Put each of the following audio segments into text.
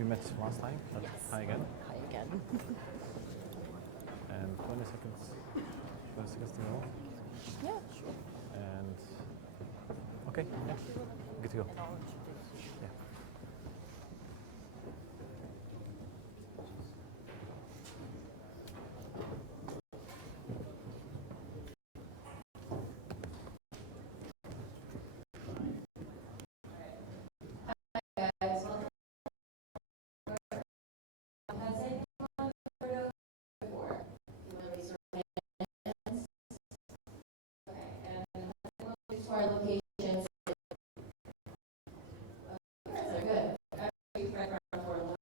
We met last time. Yes. Hi again. Hi again. And 20 seconds to go. Yeah, sure. And okay, yeah, good to go. And I'll introduce you. Yeah. Our locations. Good. Actually, background for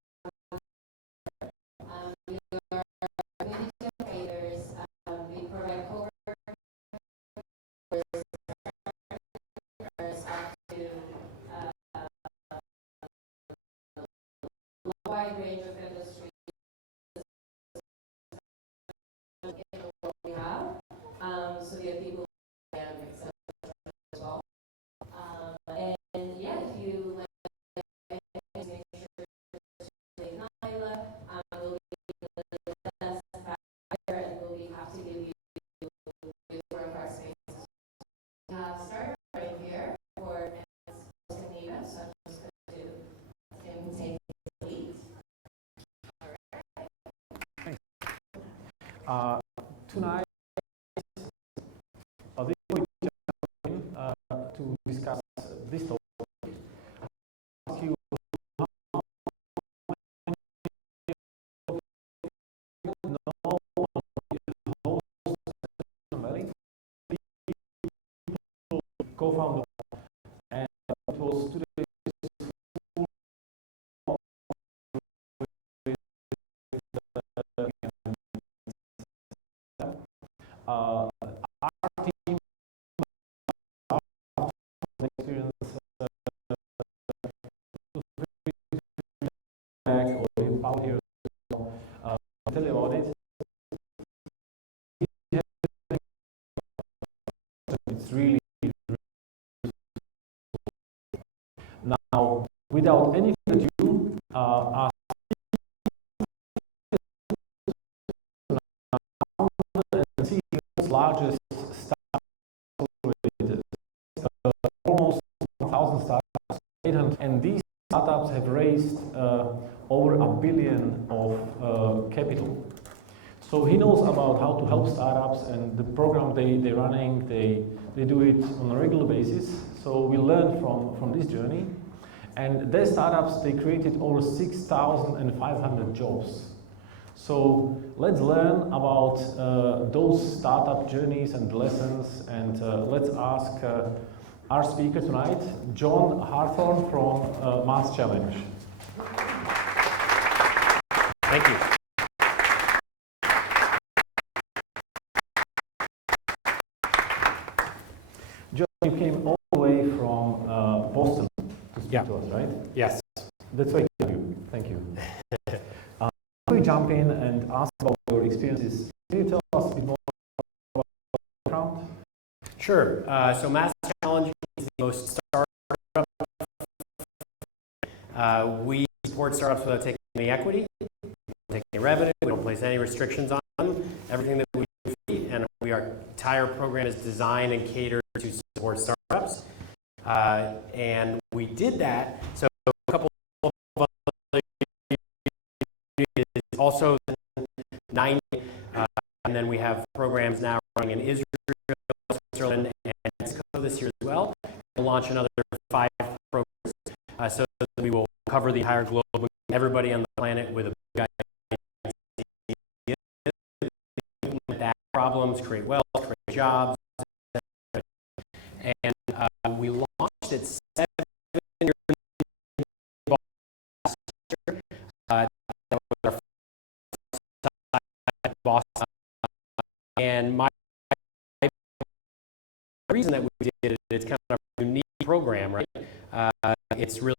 we are community creators. We provide co-workers up to a wide range of industries in the world we have. So we have people as well. And yeah, if you like, make sure to leave Nyla, we'll be the best buyer and we'll be happy to give you more of our spaces. Start right here for Scandinavia, so I'm just going to do him take the lead. All right. Tonight, to discuss this topic. Ask you how many know co-founder, and it was today. Our team experience back or out here. I'll tell you about it. It's really now without any further ado, our CEO's largest startup, almost 1,000 startups, 800, and these startups have raised over $1 billion of capital. So he knows about how to help startups, and the program they're running, they do it on a regular basis. So we learn from this journey. And their startups, they created over 6,500 jobs. So let's learn about those startup journeys and lessons, and let's ask our speaker tonight, John Harthorne from Masschallenge. Thank you. John, you came all the way from Boston to speak to us, right? Yes. That's very kind of you. Thank you. Before we jump in and ask about your experiences, can you tell us a bit more about your background? Sure. So Masschallenge is the most startup. We support startups without taking any equity, taking any revenue. We don't place any restrictions on them. Everything that we do, and our entire program is designed and catered to support startups. And we did that. So a couple of other also 90, and then we have programs now running in Israel, Switzerland, and Mexico this year as well. We'll launch another 5 programs, so that we will cover the entire globe, everybody on the planet with a big idea, implement that problems, create wealth, create jobs, and we launched it 7 years ago last year. That was our first Boston, and my reason that we did it, it's kind of a unique program, right? It's really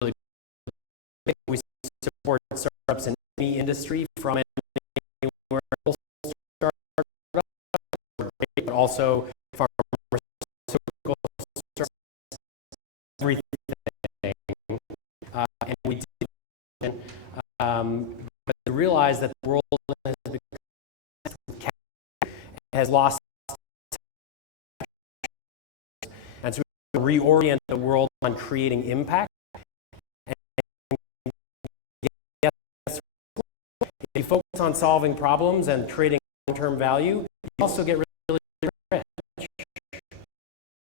big. We support startups in any industry, from anywhere else, but also pharmaceutical startups, everything. And we did but to realize that the world has lost, and so we reorient the world on creating impact. If you focus on solving problems and creating long-term value, you also get really rich.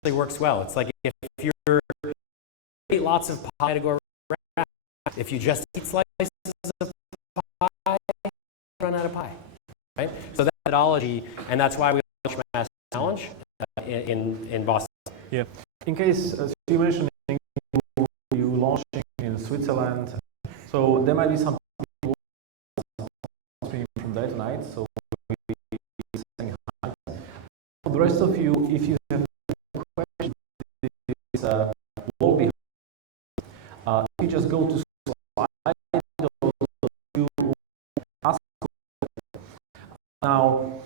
It works well. It's like if you're eat lots of pie to go around, if you just eat slices of pie, you run out of pie, right? So that methodology, and that's why we launched Masschallenge in Boston. Yeah. In case, as you mentioned, you launching in Switzerland, so there might be some people stream from there tonight. So we'll be saying hi. For the rest of you, if you have questions, this wall behind. You just go to slide, you ask now.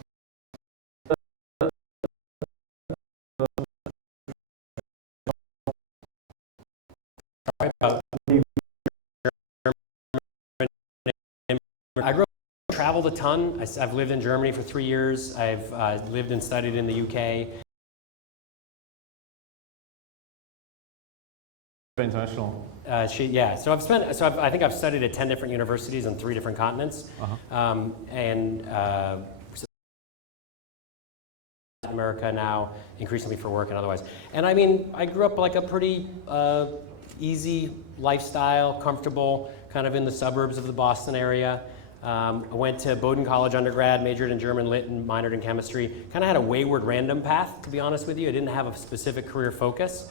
I grew up, traveled a ton. I've lived in Germany for 3 years. I've lived and studied in the UK. International. Yeah. So I think I've studied at 10 different universities on 3 different continents, America now, increasingly for work and otherwise. And I mean, I grew up like a pretty easy lifestyle, comfortable, kind of in the suburbs of the Boston area. I went to Bowdoin College undergrad, majored in German lit and minored in chemistry. Kind of had a wayward random path, to be honest with you. I didn't have a specific career focus.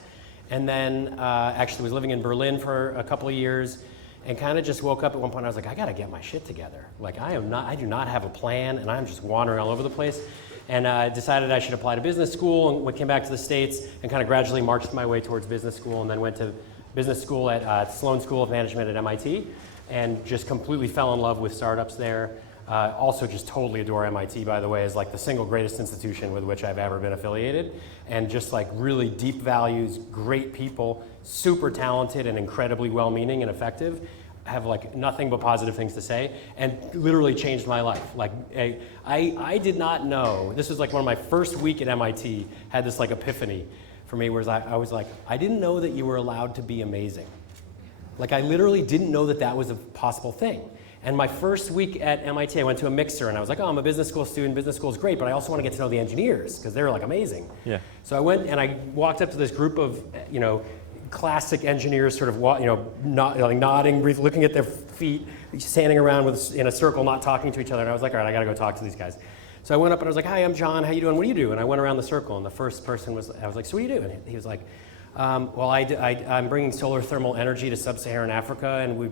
And then actually was living in Berlin for a couple of years and kind of just woke up at one point. I was like, I got to get my shit together. Like I do not have a plan and I'm just wandering all over the place. And decided I should apply to business school and came back to the States and kind of gradually marched my way towards business school and then went to business school at Sloan School of Management at MIT and just completely fell in love with startups there. Also just totally adore MIT, by the way, as like the single greatest institution with which I've ever been affiliated. And just like really deep values, great people, super talented and incredibly well-meaning and effective. Have like nothing but positive things to say and literally changed my life. Like I did not know, this was like one of my first week at MIT, had this like epiphany for me where I was like, I didn't know that you were allowed to be amazing. Like I literally didn't know that that was a possible thing. And my first week at MIT, I went to a mixer and I was like, oh, I'm a business school student. Business school is great, but I also want to get to know the engineers because they're like amazing. Yeah. So I went and I walked up to this group of, classic engineers sort of, nodding, looking at their feet, standing around in a circle, not talking to each other. And I was like, all right, I got to go talk to these guys. So I went up and I was like, hi, I'm John. How you doing? What do you do? And I went around the circle and the first person I was like, so what do you do? And he was like, well, I'm bringing solar thermal energy to sub-Saharan Africa, and we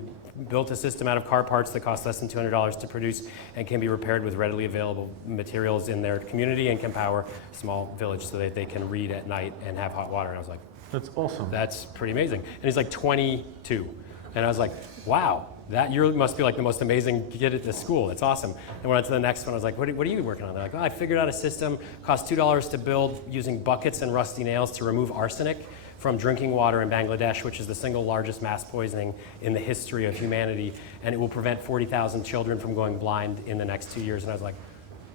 built a system out of car parts that cost less than $200 to produce and can be repaired with readily available materials in their community and can power a small village so that they can read at night and have hot water. And I was like, that's awesome. That's pretty amazing. And he's like 22. And I was like, wow, you must be like the most amazing kid at this school. That's awesome. And went on to the next one. I was like, what are you working on? They're like, I figured out a system, cost $2 to build using buckets and rusty nails to remove arsenic from drinking water in Bangladesh, which is the single largest mass poisoning in the history of humanity. And it will prevent 40,000 children from going blind in the next 2 years. And I was like,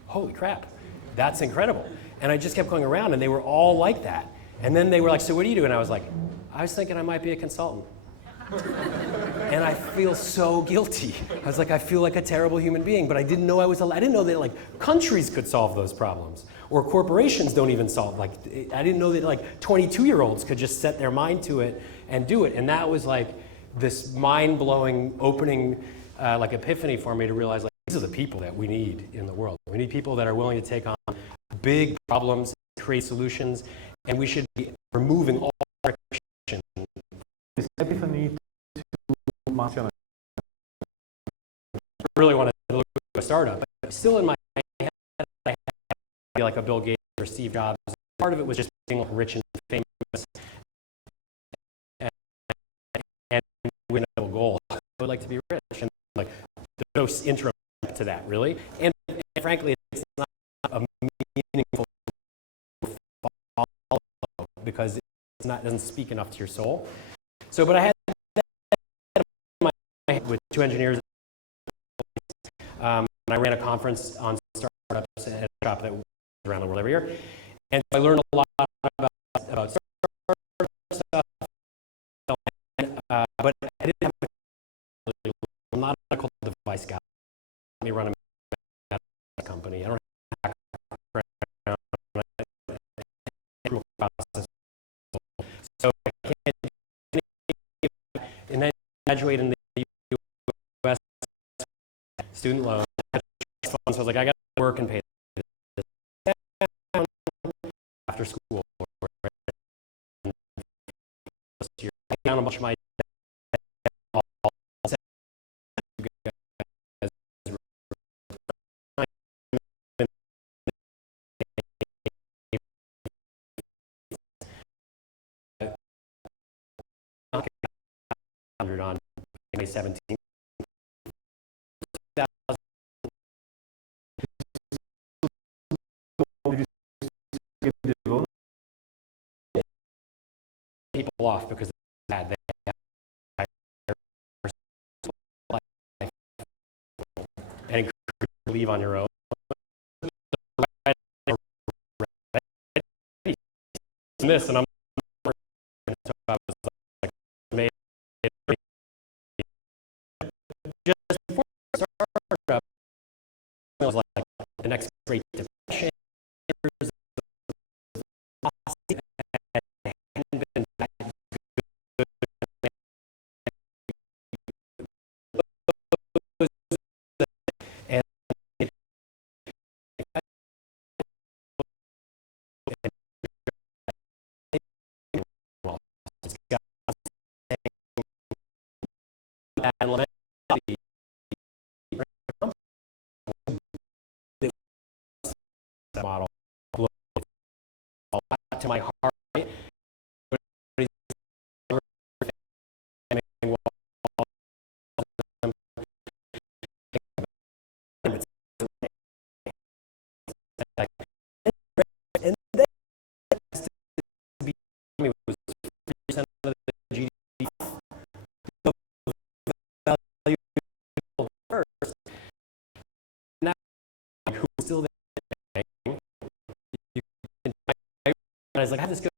holy crap, that's incredible. And I just kept going around and they were all like that. And then they were like, so what do you do? And I was like, I was thinking I might be a consultant. And I feel so guilty. I was like, I feel like a terrible human being, but I didn't know I didn't know that like countries could solve those problems or corporations don't even solve. Like, I didn't know that like 22-year-olds could just set their mind to it and do it. And that was like this mind-blowing opening like epiphany for me to realize like these are the people that we need in the world. We need people that are willing to take on big problems, create solutions, and we should be removing all friction. This epiphany to Masschallenge. I really want to look at a startup. But still in my head, I had to be like a Bill Gates or Steve Jobs. Part of it was just being like rich and famous and with no goal. I would like to be rich, and like there's no interim to that, really. And frankly, it's not a meaningful because it doesn't speak enough to your soul. So, but I had that in my head, which 2 engineers. And I ran a conference on startups at a shop that was around the world every year. And so I learned a lot about startup stuff. But I didn't have I'm not a medical device guy. Let me run a company. I don't have a background. So I can't. And then graduate in the U.S. student loan. So I was like, I got to work and pay after school. Down a bunch of my on May 17th. People off because they had and leave on your own. This and I'm just before startup, it was like the next great depression. Model to my heart. And then was 3% of the GDP. Value first. Now, who's still there? I was like, I have this good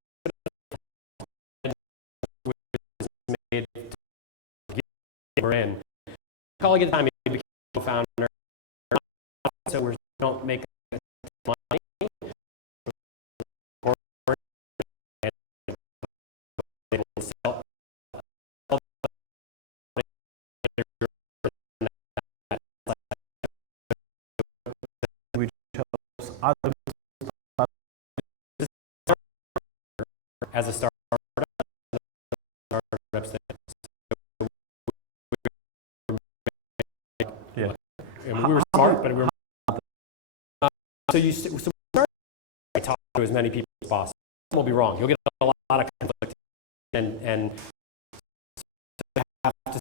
made we're in. Colleague at the time, he became a founder. So we don't make money. We chose other as a startup. Yeah. And we were smart, but we were. So we started. I talk to as many people as possible. We'll be wrong. You'll get a lot of conflict, and have to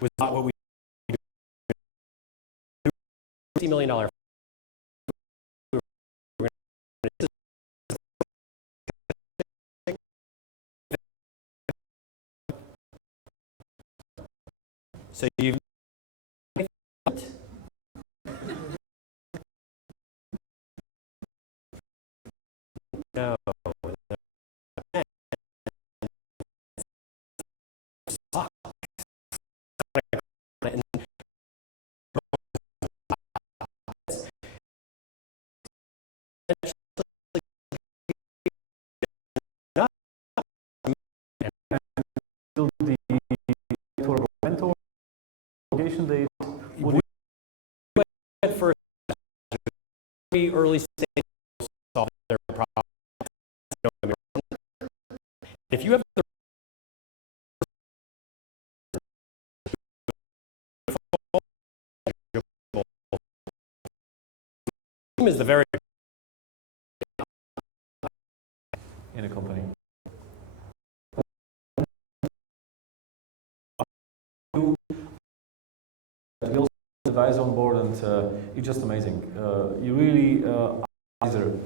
was not what we do. $50 million. So you've no. the mentor date. We went first very early stage solve their problem. If you have the team is the very In a company. We also have guys on board, and it's just amazing. You really either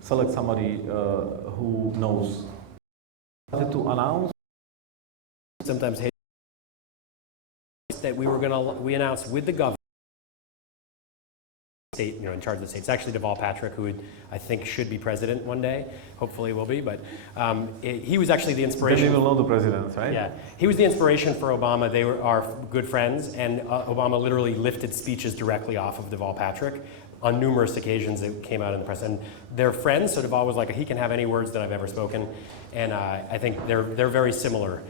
select somebody who knows started to announce sometimes hate that we announced with the government, state, in charge of the state. It's actually Deval Patrick, who I think should be president one day. Hopefully he will be, but he was actually the inspiration. Then we will know the president, right? Yeah, he was the inspiration for Obama. They are good friends, and Obama literally lifted speeches directly off of Deval Patrick on numerous occasions that came out in the press. And they're friends, so Deval was like, he can have any words that I've ever spoken. And I think they're very similar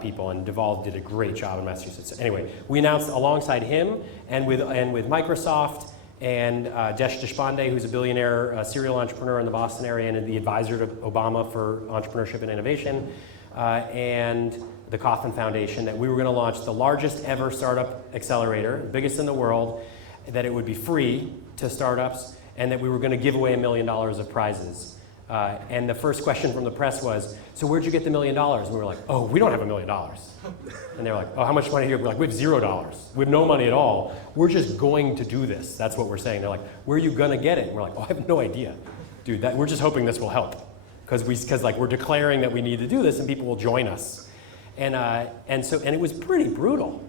people, and Deval did a great job in Massachusetts. Anyway, we announced alongside him and with Microsoft and Desh Deshpande, who's a billionaire serial entrepreneur in the Boston area and the advisor to Obama for entrepreneurship and innovation, and the Kauffman Foundation, that we were going to launch the largest ever startup accelerator, biggest in the world, that it would be free to startups, and that we were going to give away $1 million of prizes. And the first question from the press was, so where'd you get the $1 million? And we were like, oh, we don't have $1 million. And they were like, oh, how much money do you have? We're like, we have $0. We have no money at all. We're just going to do this. That's what we're saying. They're like, where are you going to get it? And we're like, oh, I have no idea. Dude, we're just hoping this will help. Because like, we're declaring that we need to do this and people will join us. And it was pretty brutal.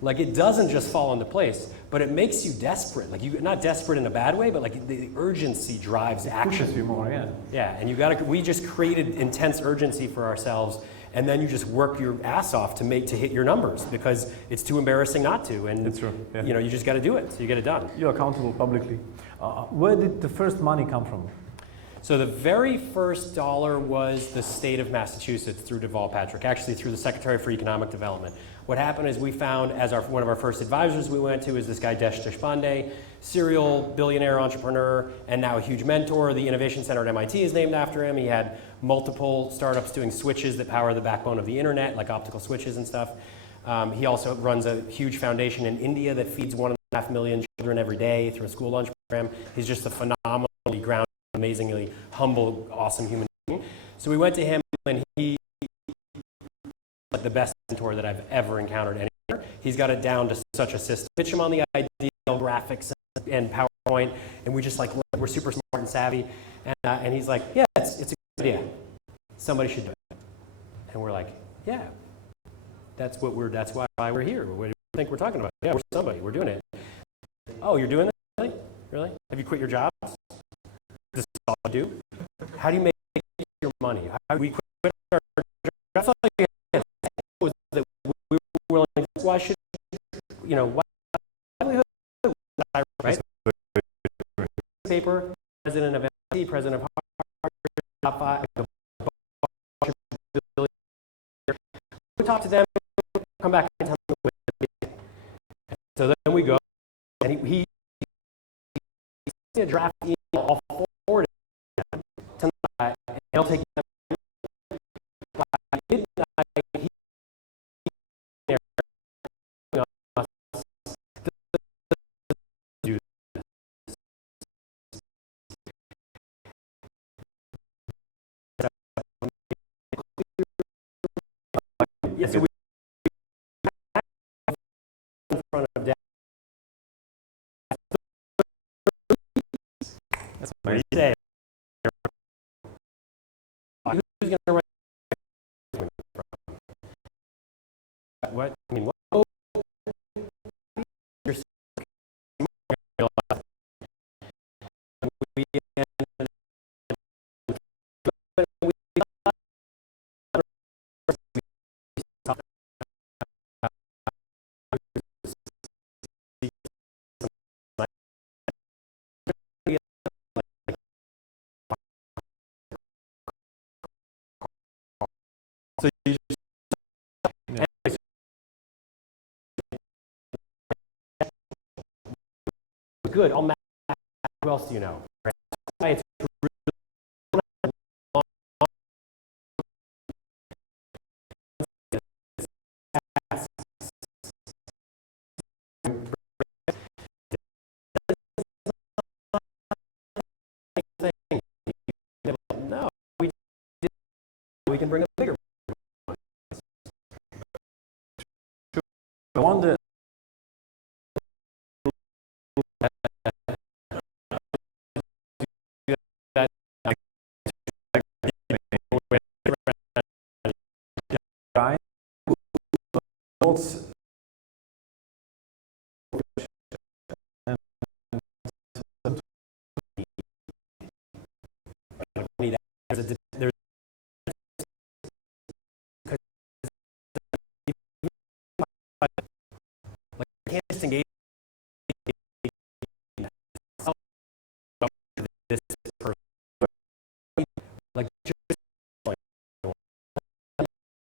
Like, it doesn't just fall into place, but it makes you desperate. Like, you're not desperate in a bad way, but like the urgency drives action. Pushes you more, yeah. Yeah, and we just created intense urgency for ourselves, and then you just work your ass off to hit your numbers, because it's too embarrassing not to. And it's true. Yeah. You just got to do it, so you get it done. You're accountable publicly. Where did the first money come from? So the very first dollar was the state of Massachusetts through Deval Patrick, actually through the Secretary for Economic Development. What happened is we found, as one of our first advisors we went to is this guy Desh Deshpande, serial billionaire entrepreneur, and now a huge mentor. The Innovation Center at MIT is named after him. He had multiple startups doing switches that power the backbone of the internet, like optical switches and stuff. He also runs a huge foundation in India that feeds 1.5 million children every day through a school lunch program. He's just a phenomenally grounded, amazingly humble, awesome human being. So we went to him, and he like the best mentor that I've ever encountered anywhere. He's got it down to such a system. Pitch him on the idea, graphics and PowerPoint, and we just like, we're super smart and savvy. And he's like, yeah, it's a good idea. Somebody should do it. And we're like, yeah, that's why we're here. What do you think we're talking about? Yeah, we're somebody. We're doing it. Oh, you're doing this? Really? Really? Have you quit your job? This is all I do? How do you make your money? How do we quit our job? I felt like that we were willing to, why should, why livelihood, right? Paper, president of MIT, president of Harthorne, top 5, we talk to them, come back and tell them what. So then we go, and he a draft email all forward tonight, and he'll take them by midnight. Yeah, so we in front of Dad. That's what you say. Who's going to write? What? I mean, what? So you just, anyways, good. All math. Who else do you know? Right? It's no, we can bring a bigger. I wonder. like you can't just engage this person. Like just but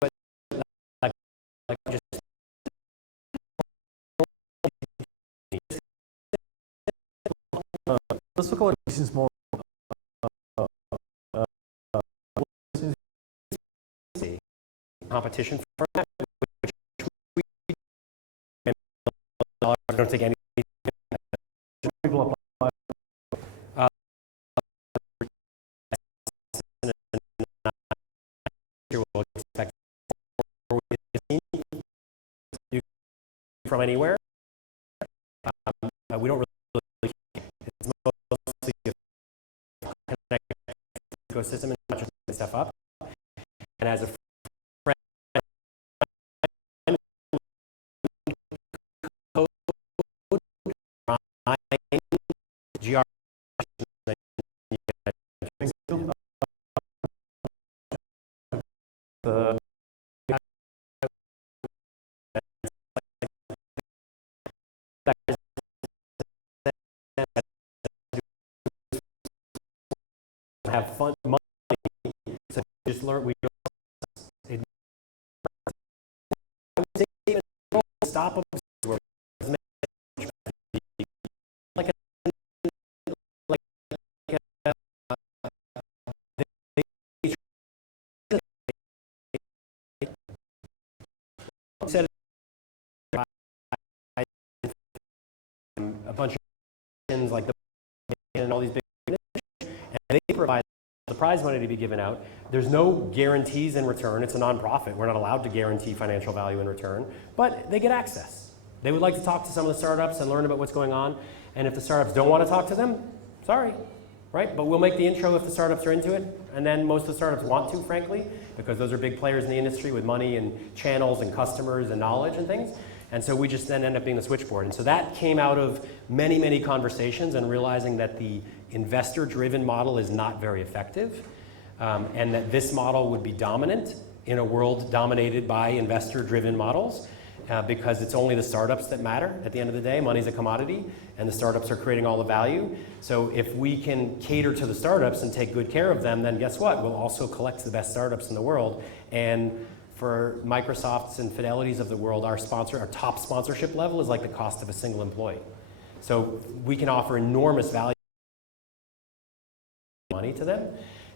like just let's talk about business more. Competition for that, which we don't take any People apply. Will expect from anywhere. We don't really. It's mostly a ecosystem and not just stuff up. And as a friend, GR. Have fun, money, so just learn. We stop them. Like a, said a bunch of things like the and all these big and they provide the prize money to be given out. There's no guarantees in return. It's a nonprofit. We're not allowed to guarantee financial value in return, but they get access. They would like to talk to some of the startups and learn about what's going on. And if the startups don't want to talk to them, sorry, right? But we'll make the intro if the startups are into it. And then most of the startups want to, frankly, because those are big players in the industry with money and channels and customers and knowledge and things. And so we just then end up being the switchboard. And so that came out of many, many conversations and realizing that the investor-driven model is not very effective, and that this model would be dominant in a world dominated by investor-driven models, because it's only the startups that matter at the end of the day. Money's a commodity, and the startups are creating all the value. So if we can cater to the startups and take good care of them, then guess what? We'll also collect the best startups in the world. And for Microsofts and Fidelities of the world, our top sponsorship level is like the cost of a single employee. So we can offer enormous value money to them,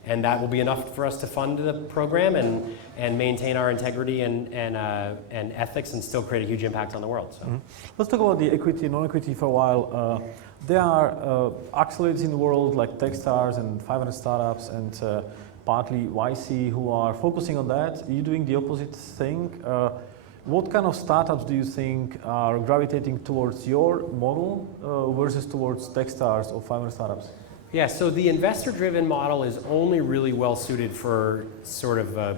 and that will be enough for us to fund the program and maintain our integrity and ethics and still create a huge impact on the world. So. Let's talk about the equity, non-equity for a while. There are accelerators in the world like Techstars and 500 startups and partly YC who are focusing on that. You're doing the opposite thing. What kind of startups do you think are gravitating towards your model versus towards Techstars or 500 startups? Yeah, so the investor-driven model is only really well suited for sort of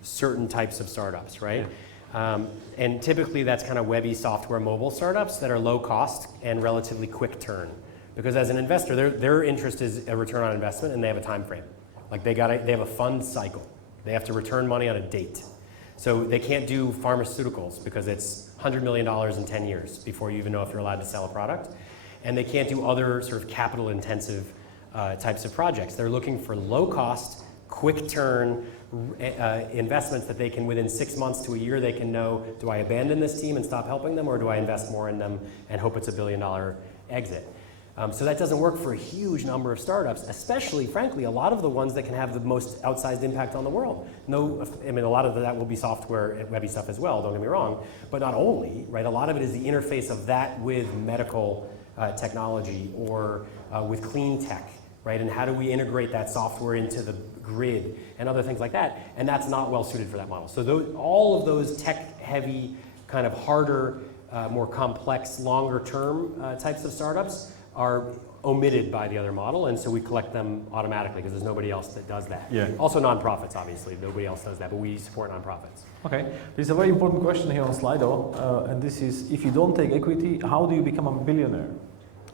certain types of startups, right? Yeah. And typically that's kind of webby software mobile startups that are low cost and relatively quick turn. Because as an investor, their interest is a return on investment and they have a time frame. Like they have a fund cycle. They have to return money on a date. So they can't do pharmaceuticals because it's $100 million in 10 years before you even know if you're allowed to sell a product. And they can't do other sort of capital intensive types of projects. They're looking for low cost, quick turn investments that they can, within 6 months to a year, they can know, do I abandon this team and stop helping them, or do I invest more in them and hope it's a $1 billion exit? So that doesn't work for a huge number of startups, especially, frankly, a lot of the ones that can have the most outsized impact on the world. I mean, a lot of that will be software and webby stuff as well, don't get me wrong, but not only, right? A lot of it is the interface of that with medical technology or with clean tech, right? And how do we integrate that software into the grid and other things like that? And that's not well suited for that model. So all of those tech-heavy, kind of harder, more complex, longer-term types of startups are omitted by the other model, and so we collect them automatically because there's nobody else that does that. Yeah. Also nonprofits, obviously, nobody else does that, but we support nonprofits. Okay, there's a very important question here on Slido, and this is, if you don't take equity, how do you become a billionaire?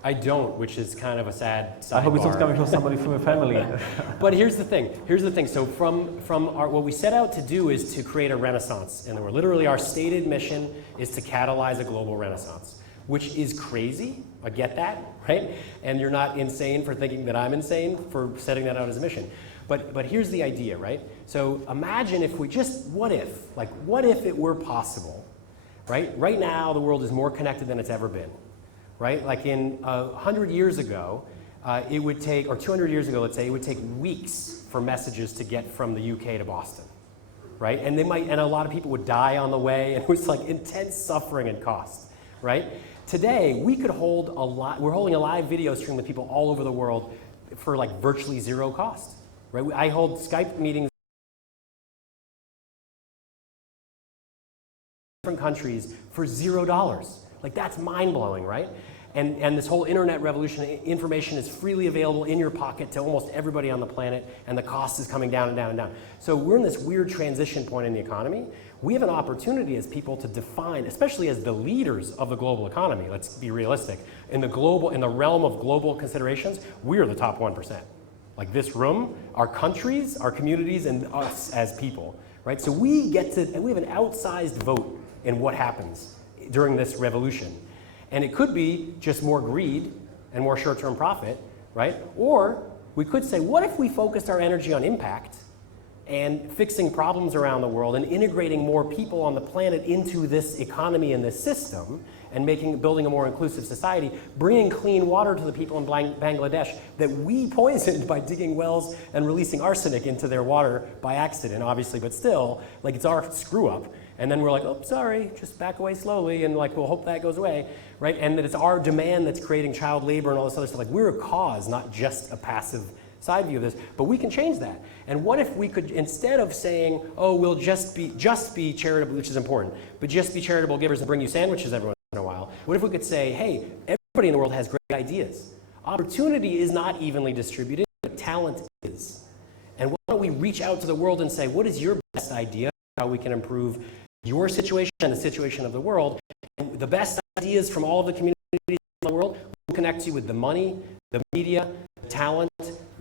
I don't, which is kind of a sad sidebar. I hope it's not coming from somebody from a family. But here's the thing. Here's the thing. So what we set out to do is to create a renaissance in the world. Literally, our stated mission is to catalyze a global renaissance, which is crazy. I get that, right? And you're not insane for thinking that I'm insane for setting that out as a mission. But here's the idea, right? So imagine if we just, what if it were possible, right? Right now, the world is more connected than it's ever been, right? Like in 100 years ago, it would take, or 200 years ago, let's say, it would take weeks for messages to get from the UK to Boston, right? And and a lot of people would die on the way, and it was like intense suffering and cost, right? Today, we could hold we're holding a live video stream with people all over the world for like virtually zero cost, right? I hold Skype meetings in different countries for $0. Like that's mind-blowing, right? And this whole internet revolution, information is freely available in your pocket to almost everybody on the planet, and the cost is coming down and down and down. So we're in this weird transition point in the economy. We have an opportunity as people to define, especially as the leaders of the global economy, let's be realistic, in the realm of global considerations, we're the top 1%. Like this room, our countries, our communities, and us as people, right? So we have an outsized vote in what happens during this revolution. And it could be just more greed and more short-term profit, right? Or we could say, what if we focused our energy on impact and fixing problems around the world and integrating more people on the planet into this economy and this system and building a more inclusive society, bringing clean water to the people in Bangladesh that we poisoned by digging wells and releasing arsenic into their water by accident, obviously, but still, like it's our screw up. And then we're like, oh, sorry, just back away slowly, and like, we'll hope that goes away, right? And that it's our demand that's creating child labor and all this other stuff. Like, we're a cause, not just a passive side view of this, but we can change that. And what if we could, instead of saying, oh, we'll just be charitable, which is important, but just be charitable givers and bring you sandwiches every once in a while, what if we could say, hey, everybody in the world has great ideas. Opportunity is not evenly distributed, but talent is. And why don't we reach out to the world and say, what is your best idea, how we can improve your situation and the situation of the world, and the best ideas from all of the communities in the world will connect you with the money, the media, the talent,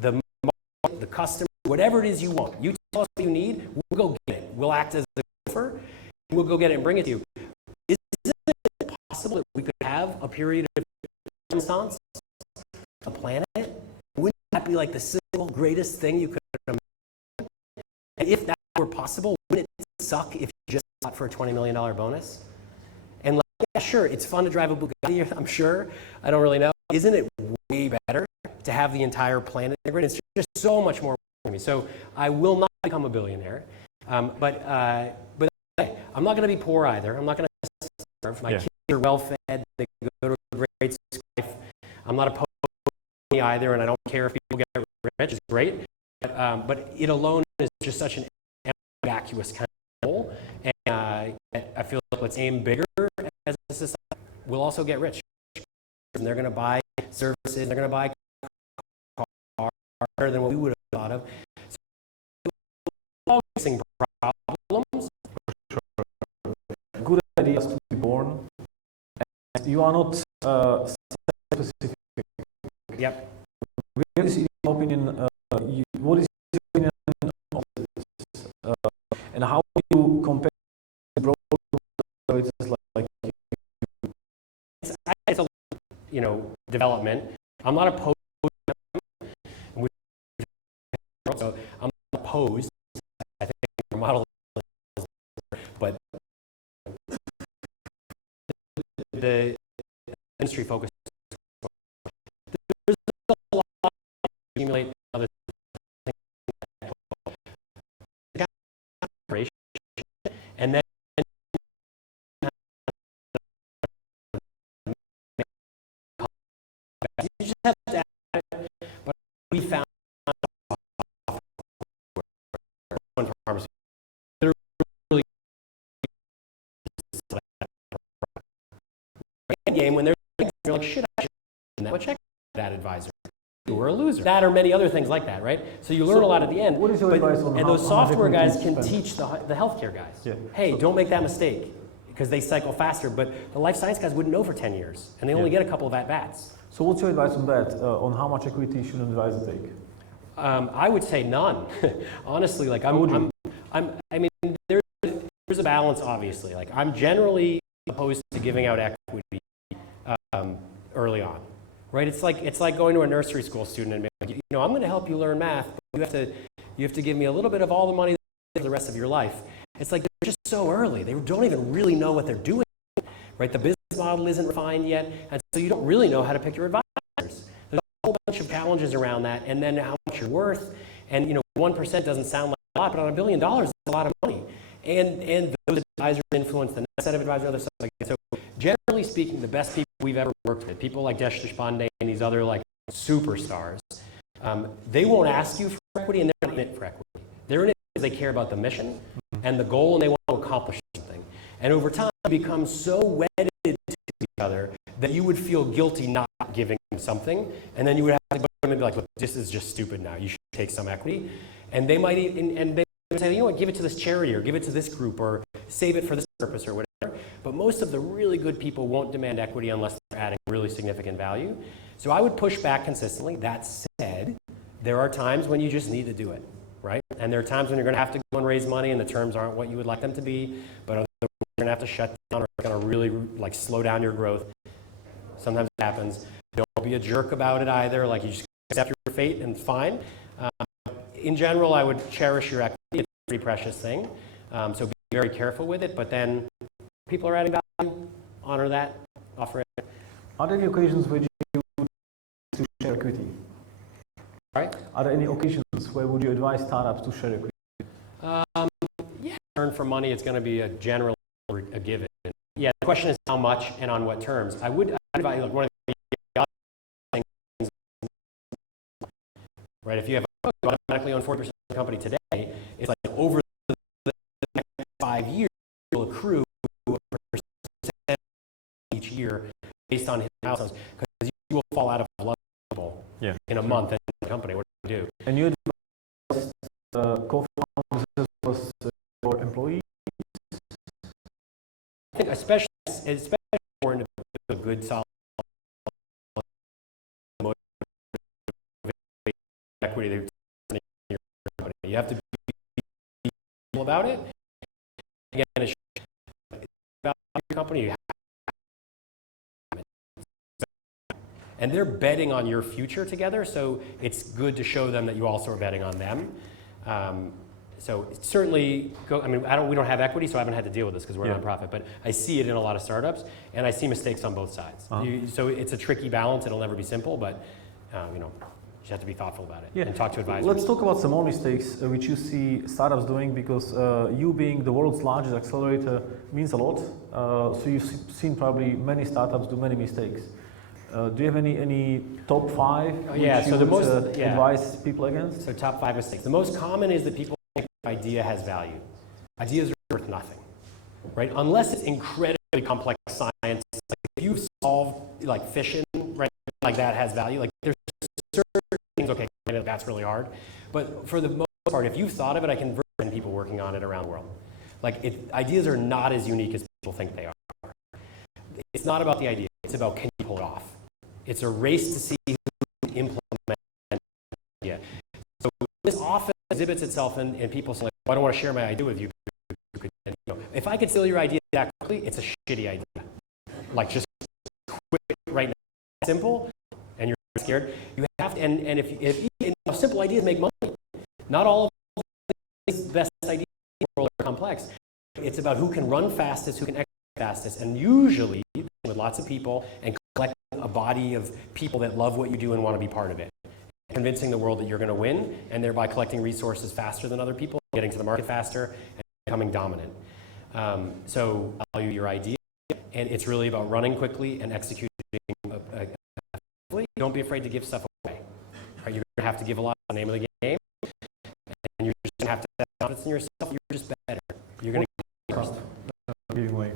the market, the customer, whatever it is you want. You tell us what you need, we'll go get it. We'll act as the gopher, and we'll go get it and bring it to you. Is it possible that we could have a period of renaissance on the planet? Wouldn't that be like the single greatest thing you could imagine? And if that were possible, wouldn't it suck if you just for a $20 million bonus? And like, yeah, sure, it's fun to drive a Bugatti, I'm sure. I don't really know. Isn't it way better to have the entire planet integrated? It's just so much more for me. So I will not become a billionaire, but hey, I'm not going to be poor either. I'm not going to starve. My kids are well fed. They go to a great school. I'm not opposed to money either, and I don't care if people get rich. It's great, but it alone is just such an vacuous kind of goal. And I feel like let's aim bigger as a society. We'll also get rich. And they're going to buy services. They're going to buy cars better than what we would have thought of. So, facing problems. Good ideas to be born. And you are not specific. Yep. What is your opinion? What is your opinion of this? And how do you compare the broad accelerators like it's a development. I'm not opposed to them. So I'm not opposed. I think our model is better, but the industry focus. There's a lot to accumulate other things. And then you just have to add it, but we found game when they're like, shit, I should that. Well, check that advisor. You were a loser. That or many other things like that, right? So you learn a lot at the end. What is your advice on and those software guys can teach the healthcare guys. Yeah. Hey, don't make that mistake because they cycle faster. But the life science guys wouldn't know for 10 years, and they only get a couple of at-bats. So what's your advice on that? On how much equity should an advisor take? I would say none. Honestly, like I mean, there's a balance, obviously. Like I'm generally opposed to giving out equity early on, right? It's like going to a nursery school student and being like, you know, I'm going to help you learn math, but you have to give me a little bit of all the money for the rest of your life. It's like they're just so early. They don't even really know what they're doing, right? The business model isn't refined yet, and so you don't really know how to pick your advisors. There's a whole bunch of challenges around that, and then how much you're worth. And you know, 1% doesn't sound like a lot, but on $1 billion, it's a lot of money. And those advisors influence the next set of advisors, other stuff like that. So generally speaking, the best people we've ever worked with, people like Desh Deshpande and these other like superstars, they won't ask you for equity, and they're not in it for equity. They're in it because they care about the mission and the goal, and they want to accomplish something. And over time, you become so wedded to each other that you would feel guilty not giving them something, and then you would have to go to them and be like, look, this is just stupid now. You should take some equity. And they might and they would say, you know what, give it to this charity or give it to this group or save it for this purpose or whatever. But most of the really good people won't demand equity unless they're adding really significant value. So I would push back consistently. That said, there are times when you just need to do it, right? And there are times when you're going to have to go and raise money and the terms aren't what you would like them to be, but other you're going to have to shut down or it's going to really like slow down your growth. Sometimes it happens. Don't be a jerk about it either. Like you just accept your fate and it's fine. In general, I would cherish your equity. It's a pretty precious thing. So be very careful with it. But then people are adding value, honor that, offer it. Are there any occasions where you would to share equity? Sorry? Are there any occasions where would you advise startups to share equity? Yeah, earn for money, it's going to be a general a given. Yeah, the question is how much and on what terms. I would advise, like, one of the things, right, if you have automatically own 40% of the company today, it's like over the next 5 years, you'll accrue a percent each year based on his milestones, because you will fall out of level in a month in the company. What do you do? And you advise co-founders as well as your employees? I think especially important to build a good, solid equity. You have to be about it. Again, it's about your company. You have and they're betting on your future together, so it's good to show them that you also are betting on them. So certainly, I mean, we don't have equity, so I haven't had to deal with this because we're a nonprofit, but I see it in a lot of startups, and I see mistakes on both sides. So it's a tricky balance. It'll never be simple, but you know, you have to be thoughtful about it and talk to advisors. Let's talk about some more mistakes which you see startups doing, because you being the world's largest accelerator means a lot. So you've seen probably many startups do many mistakes. Do you have any top 5 which you would advise people against? So top 5 mistakes. The most common is that people think the idea has value. Ideas are worth nothing, right? Unless it's incredibly complex science. Like if you solve like fission, right, like that has value. Like there's certain things, okay, that's really hard. But for the most part, if you've thought of it, I can version people working on it around the world. Like ideas are not as unique as people think they are. It's not about the idea. It's about can you pull it off. It's a race to see who can implement the idea. So this often exhibits itself in people saying, well, I don't want to share my idea with you. If I could steal your idea that quickly, it's a shitty idea. Like just quit right now. It's simple, and you're scared. You have to, and if simple ideas make money, not all of the best ideas in the world are complex. It's about who can run fastest, who can execute fastest, and usually with lots of people and collecting a body of people that love what you do and want to be part of it. Convincing the world that you're going to win, and thereby collecting resources faster than other people, getting to the market faster, and becoming dominant. So value your idea, and it's really about running quickly and executing effectively. Don't be afraid to give stuff away. Right? You're going to have to give a lot of the name of the game, and you're just going to have to have confidence in yourself. You're just better. You're going to give first. Giving away.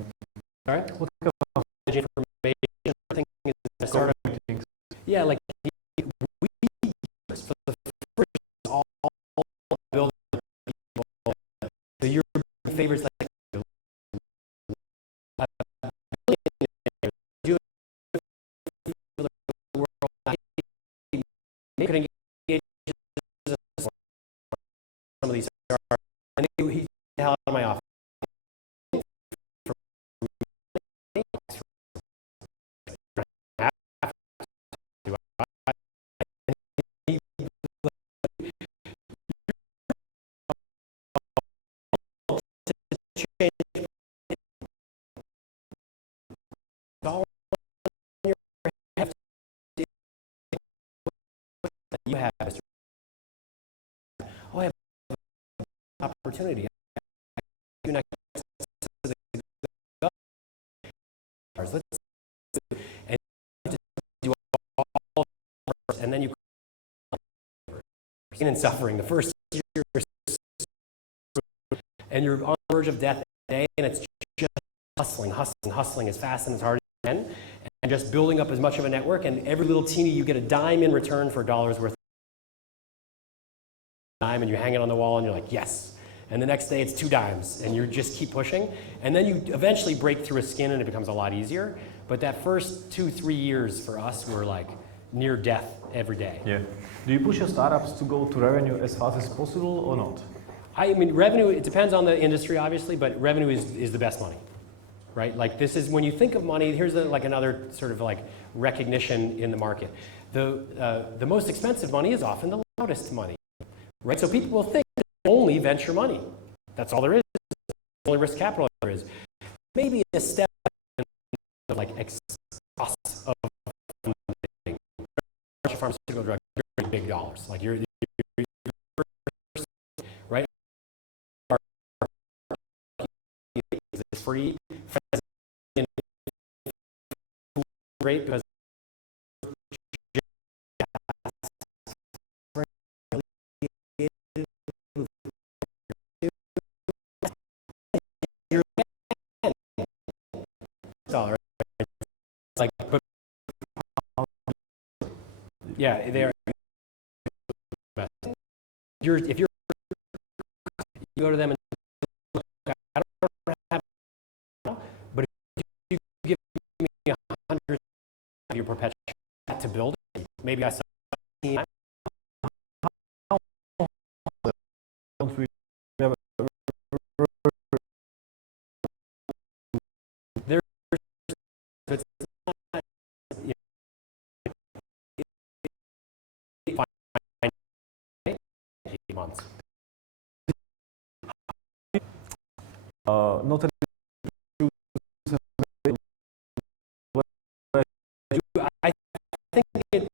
Sorry? What kind of information thing is startup? Yeah, like we for the first all building people. So your favorites like and he the hell out of my office. You have, oh, I have opportunity. Next to the let's and do all first, and then you pain and suffering the first year, and you're on the verge of death every day, and it's just hustling as fast and as hard as you can, and just building up as much of a network, and every little teeny you get a dime in return for a dollar's worth of dime, and you hang it on the wall and you're like, yes. And the next day it's 2 dimes, and you just keep pushing, and then you eventually break through a skin and it becomes a lot easier. But that first 2-3 years for us were like near death every day. Yeah. Do you push your startups to go to revenue as fast as possible or not? I mean, revenue, it depends on the industry, obviously, but revenue is the best money, right? Like this is, when you think of money, here's like another sort of like recognition in the market. The most expensive money is often the loudest money, right? So people will think only venture money. That's all there is. Only risk capital there is. Maybe a step of like costs of funding. Pharmaceutical drug, big dollars. Like you're right. Is it free? Great because like, but yeah, they're if you go to them and look, I don't have, but if you give me 100 of your perpetual to build it, maybe I saw months. Not I think it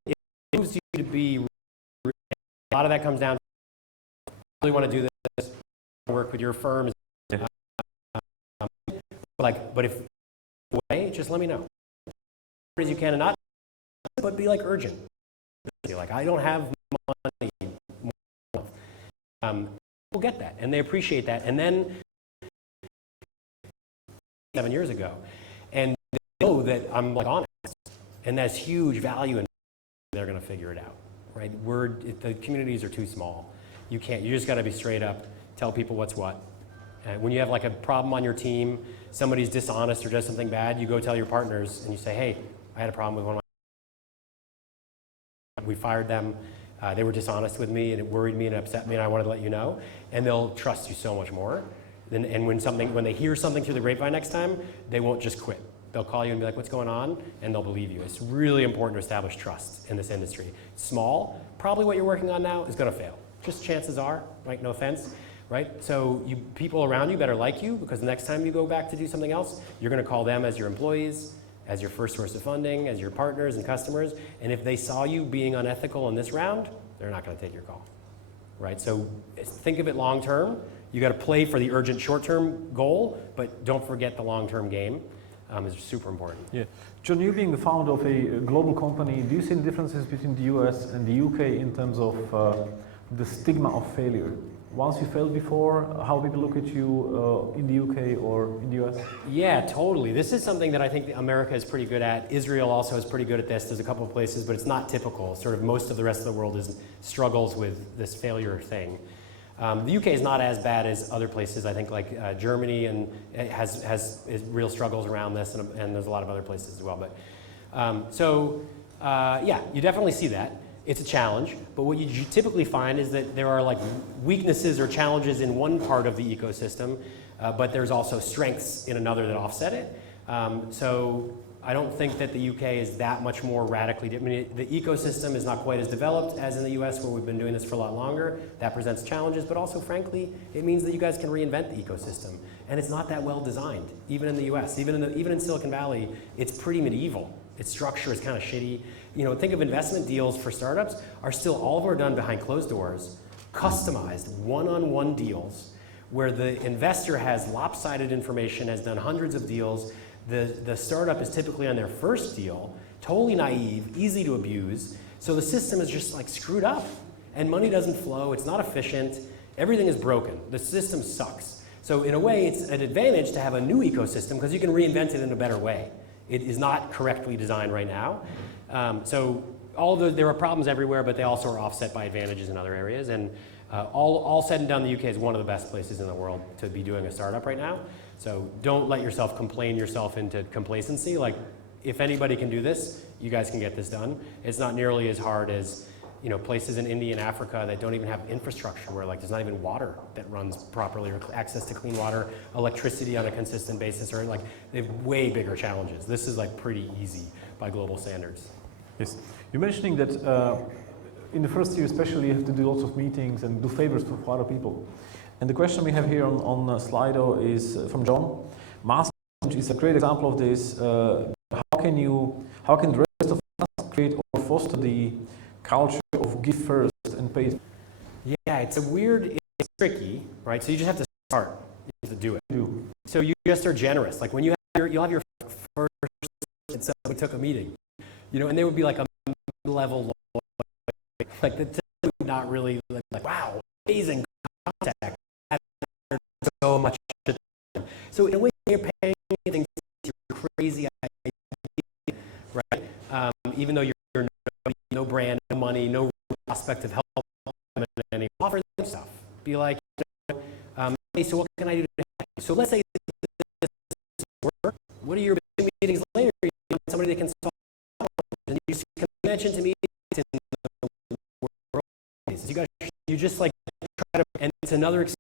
moves you to be. A lot of that comes down to really want to do this, work with your firms. But if way, just let me know. As you can and not, but be like urgent. Be like, I don't have money. People get that, and they appreciate that. And then 7 years ago, and they know that I'm like honest, and that's huge value, and they're going to figure it out, right? The communities are too small. You can't. You just got to be straight up. Tell people what's what. And when you have like a problem on your team, somebody's dishonest or does something bad, you go tell your partners and you say, hey, I had a problem with one of my. We fired them. They were dishonest with me, and it worried me and upset me, and I wanted to let you know. And they'll trust you so much more. And when they hear something through the grapevine next time, they won't just quit. They'll call you and be like, what's going on? And they'll believe you. It's really important to establish trust in this industry. Small, probably what you're working on now is going to fail. Just chances are, right? No offense, right? So people around you better like you, because the next time you go back to do something else, you're going to call them as your employees, as your first source of funding, as your partners and customers. And if they saw you being unethical in this round, they're not going to take your call, right? So think of it long term. You got to play for the urgent short-term goal, but don't forget the long-term game. Is super important. Yeah, John, you being the founder of a global company, do you see differences between the US and the UK in terms of the stigma of failure? Once you failed before, how people look at you in the UK or in the US? Yeah, totally. This is something that I think America is pretty good at. Israel also is pretty good at this. There's a couple of places, but it's not typical. Sort of most of the rest of the world struggles with this failure thing. The UK is not as bad as other places. I think like Germany and has real struggles around this, and there's a lot of other places as well. But yeah, you definitely see that. It's a challenge, but what you typically find is that there are like weaknesses or challenges in one part of the ecosystem, but there's also strengths in another that offset it. So I don't think that the UK is that much more radically different. I mean, the ecosystem is not quite as developed as in the US, where we've been doing this for a lot longer. That presents challenges, but also, frankly, it means that you guys can reinvent the ecosystem. And it's not that well designed, even in the US. Even in Silicon Valley, it's pretty medieval. Its structure is kind of shitty. You know, think of investment deals for startups are still, all of them are done behind closed doors, customized, one-on-one deals, where the investor has lopsided information, has done hundreds of deals. The startup is typically on their first deal, totally naive, easy to abuse. So the system is just like screwed up, and money doesn't flow, it's not efficient, everything is broken. The system sucks. So in a way, it's an advantage to have a new ecosystem because you can reinvent it in a better way. It is not correctly designed right now. So there are problems everywhere, but they also are offset by advantages in other areas. And all said and done, the UK is one of the best places in the world to be doing a startup right now. So don't let yourself complain yourself into complacency. Like, if anybody can do this, you guys can get this done. It's not nearly as hard as, you know, places in India and Africa that don't even have infrastructure, where like there's not even water that runs properly, or access to clean water, electricity on a consistent basis, or like they have way bigger challenges. This is like pretty easy by global standards. Yes, you're mentioning that in the first year especially you have to do lots of meetings and do favors for other people. And the question we have here on Slido is from John. Masschallenge is a great example of this. How can the rest of us create or foster the culture of give first and pay? Yeah, it's tricky, right? So you just have to start. You have to do it. So you just are generous. Like when you'll have your first, and somebody took a meeting, you know, and they would be like a level, like the not really like wow, amazing contact. So much. So in a way, you're paying things your crazy idea, right? Even though you're no brand, no money, no prospect of help, and offer them stuff. Be like, hey, so what can I do to help you? So let's say this work. What are your meetings later? You want somebody that can solve problems, and you just can mention to me in the world. You just like try to, and it's another excuse.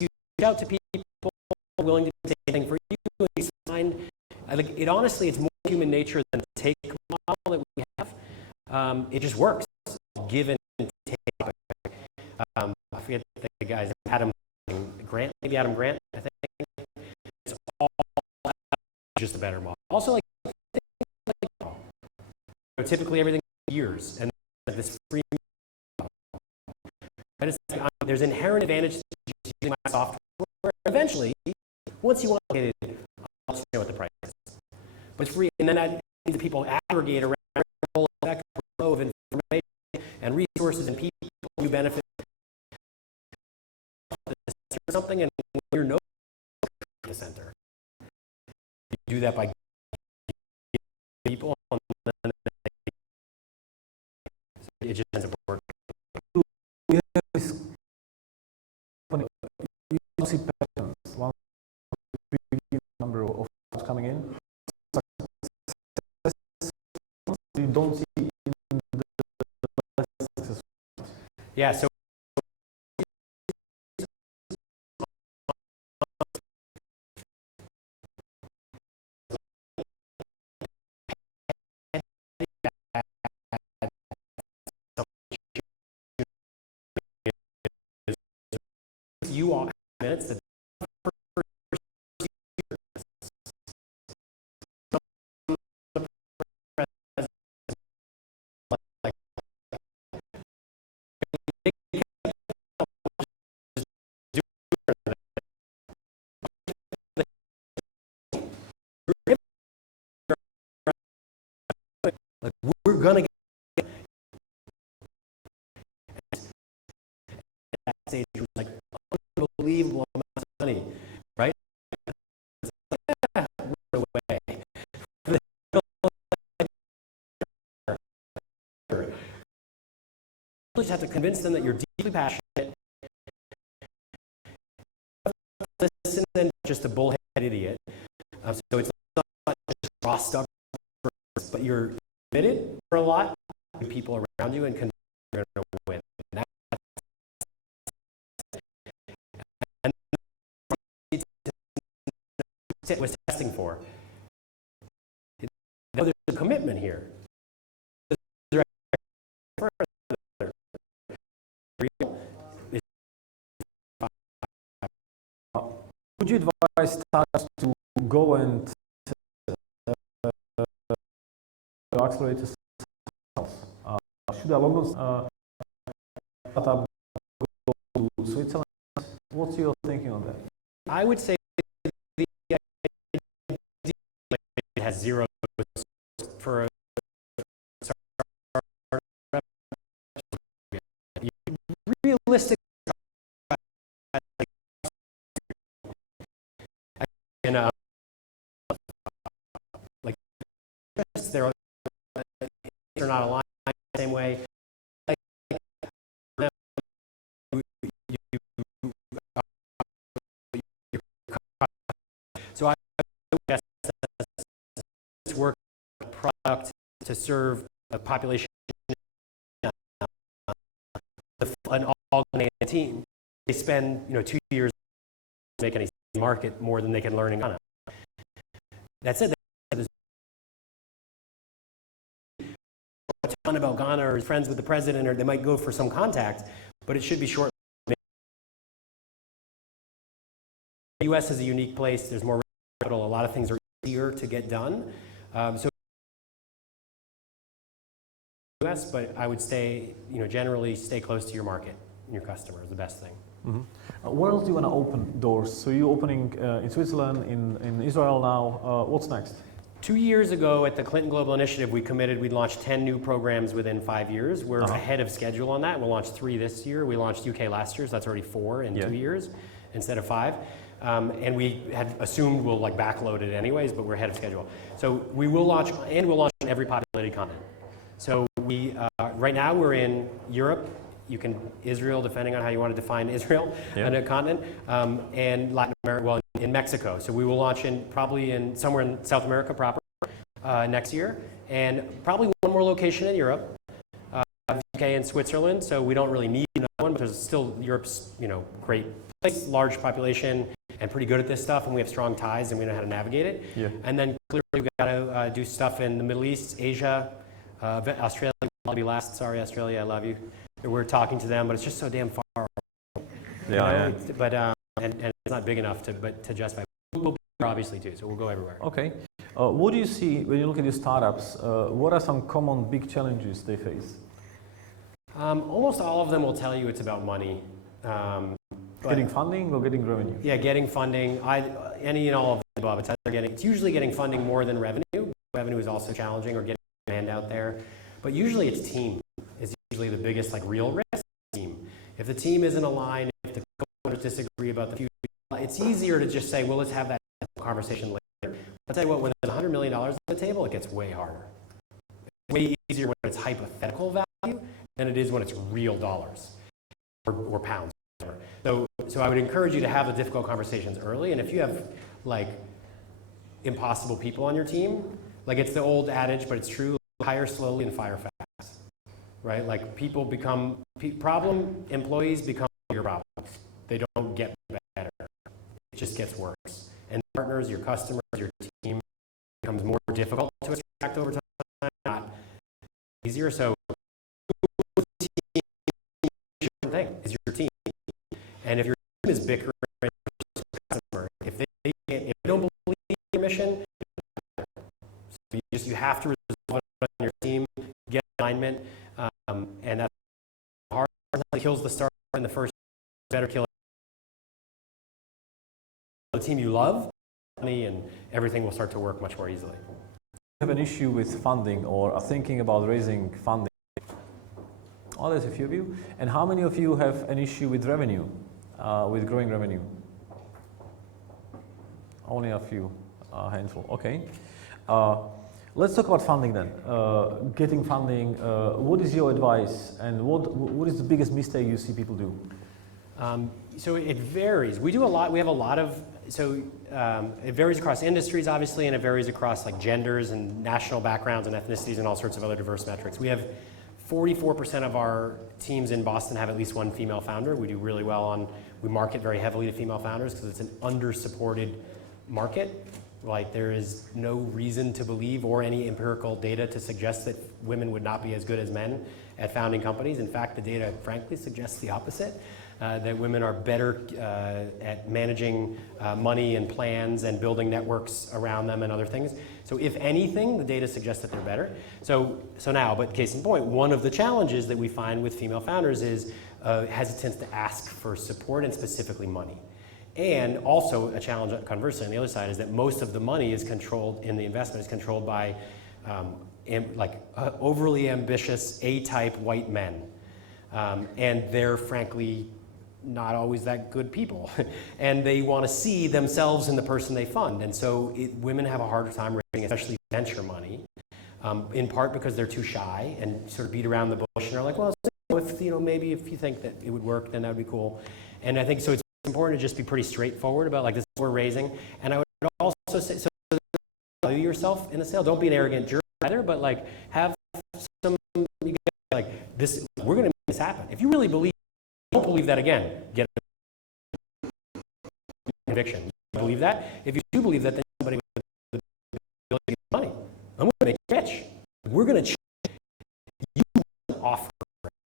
You reach out to people willing to do anything for you, and you find, like, it honestly, it's more human nature than the take model that we have. It just works. Give and take. I forget the guy's Adam Grant, maybe Adam Grant, I think. It's all just a better model. Also, like typically everything years, and this free model. There's inherent advantage to using my software. Eventually, once you want to get it, I'll let you know what the price is. But it's free, and then that means that people aggregate around a whole flow of information and resources and people you benefit from something, and when you're no the center. You do that by people, and then it just ends up working. You see patterns. One big number of coming in. You don't see in the successful. Yeah, so you all minutes that like we're gonna get that stage like unbelievable amounts of money, right? Away. You just have to convince them that you're deeply passionate. Listen than just a bullhead idiot. So it's not just raw stuff, but you're committed for a lot. people around you and convince you're going to win. And that's what was testing for. There's a commitment here. Would you advise startups to go and accelerators? Should a London startup go to Switzerland? What's your thinking on that? I would say the idea has zero for a realistic. Like they're not aligned the same way. So I guess it's work product to serve a population, an all-Ghanaian team. They spend 2 years making a market more than they can learn in Ghana. That said, there's a ton about Ghana or friends with the president, or they might go for some contact, but it should be short. The U.S. is a unique place. There's more capital. A lot of things are easier to get done. So U.S., but I would stay, generally stay close to your market and your customer is the best thing. Mm-hmm. Where else do you want to open doors? So you're opening in Switzerland, in Israel now. What's next? 2 years ago at the Clinton Global Initiative, we committed we'd launch 10 new programs within 5 years. We're ahead of schedule on that. We'll launch 3 this year. We launched UK last year, so that's already 4 in 2 years instead of 5. And we had assumed we'll backload it anyways, but we're ahead of schedule. So we will launch, and we'll launch on every populated continent. So we, right now we're in Europe, Israel, depending on how you want to define Israel, on a continent, and Latin America, well, in Mexico. So we will launch probably somewhere in South America proper next year, and probably one more location in Europe, UK and Switzerland. So we don't really need another one, but there's still Europe's, great place, large population, and pretty good at this stuff, and we have strong ties, and we know how to navigate it. Yeah. And then clearly we've got to do stuff in the Middle East, Asia, Australia will probably be last. Sorry, Australia, I love you. We're talking to them, but it's just so damn far. Yeah. But and it's not big enough to justify. We'll be here obviously too, so we'll go everywhere. Okay. What do you see when you look at these startups? What are some common big challenges they face? Almost all of them will tell you it's about money. Getting funding or getting revenue? Yeah, getting funding. Any and all of the above. It's usually getting funding more than revenue. Revenue is also challenging, or getting demand out there. But usually it's team is usually the biggest real risk. Team. If the team isn't aligned, if the co-owners disagree about the future, it's easier to just say, well, let's have that conversation later. I'll tell you what, when there's $100 million on the table, it gets way harder. It's way easier when it's hypothetical value than it is when it's real dollars or pounds. So I would encourage you to have the difficult conversations early, and if you have impossible people on your team, it's the old adage, but it's true, hire slowly and fire fast, right? Employees become your problems. They don't get better. It just gets worse. And partners, your customers, your team becomes more difficult to attract over time, not easier. So thing is your team. And if your team is bickering with your customer, if they don't believe in your mission, so you have to resolve it on your team, get alignment, and that's hard. It kills the start in the first, better kill the team you love, and everything will start to work much more easily. You have an issue with funding or are thinking about raising funding? Oh, there's a few of you. And how many of you have an issue with revenue, with growing revenue? Only a few, a handful. Okay. Let's talk about funding then. Getting funding. What is your advice, and what is the biggest mistake you see people do? So it varies. We do a lot. We have a lot of. So it varies across industries, obviously, and it varies across genders and national backgrounds and ethnicities and all sorts of other diverse metrics. We have 44% of our teams in Boston have at least one female founder. We do really well we market very heavily to female founders because it's an under-supported market. Like, there is no reason to believe or any empirical data to suggest that women would not be as good as men at founding companies. In fact, the data frankly suggests the opposite, that women are better at managing money and plans and building networks around them and other things. So if anything, the data suggests that they're better. So now, but case in point, one of the challenges that we find with female founders is hesitance to ask for support and specifically money. And also a challenge, conversely, on the other side, is that most of the money is controlled in the investment is controlled by overly ambitious A-type white men. And they're frankly not always that good people. And they want to see themselves in the person they fund. And so women have a harder time raising, especially venture money, in part because they're too shy and sort of beat around the bush and are like, well, maybe if you think that it would work, then that would be cool. And I think so it's important to just be pretty straightforward about, like, this is what we're raising. And I would also say, so value yourself in the sale. Don't be an arrogant jerk either, but like have some, like, this, we're going to make this happen. If you really believe, don't believe that again, get a conviction. You believe that? If you do believe that, then somebody with the ability to make money. I'm going to make you rich. We're going to you offer.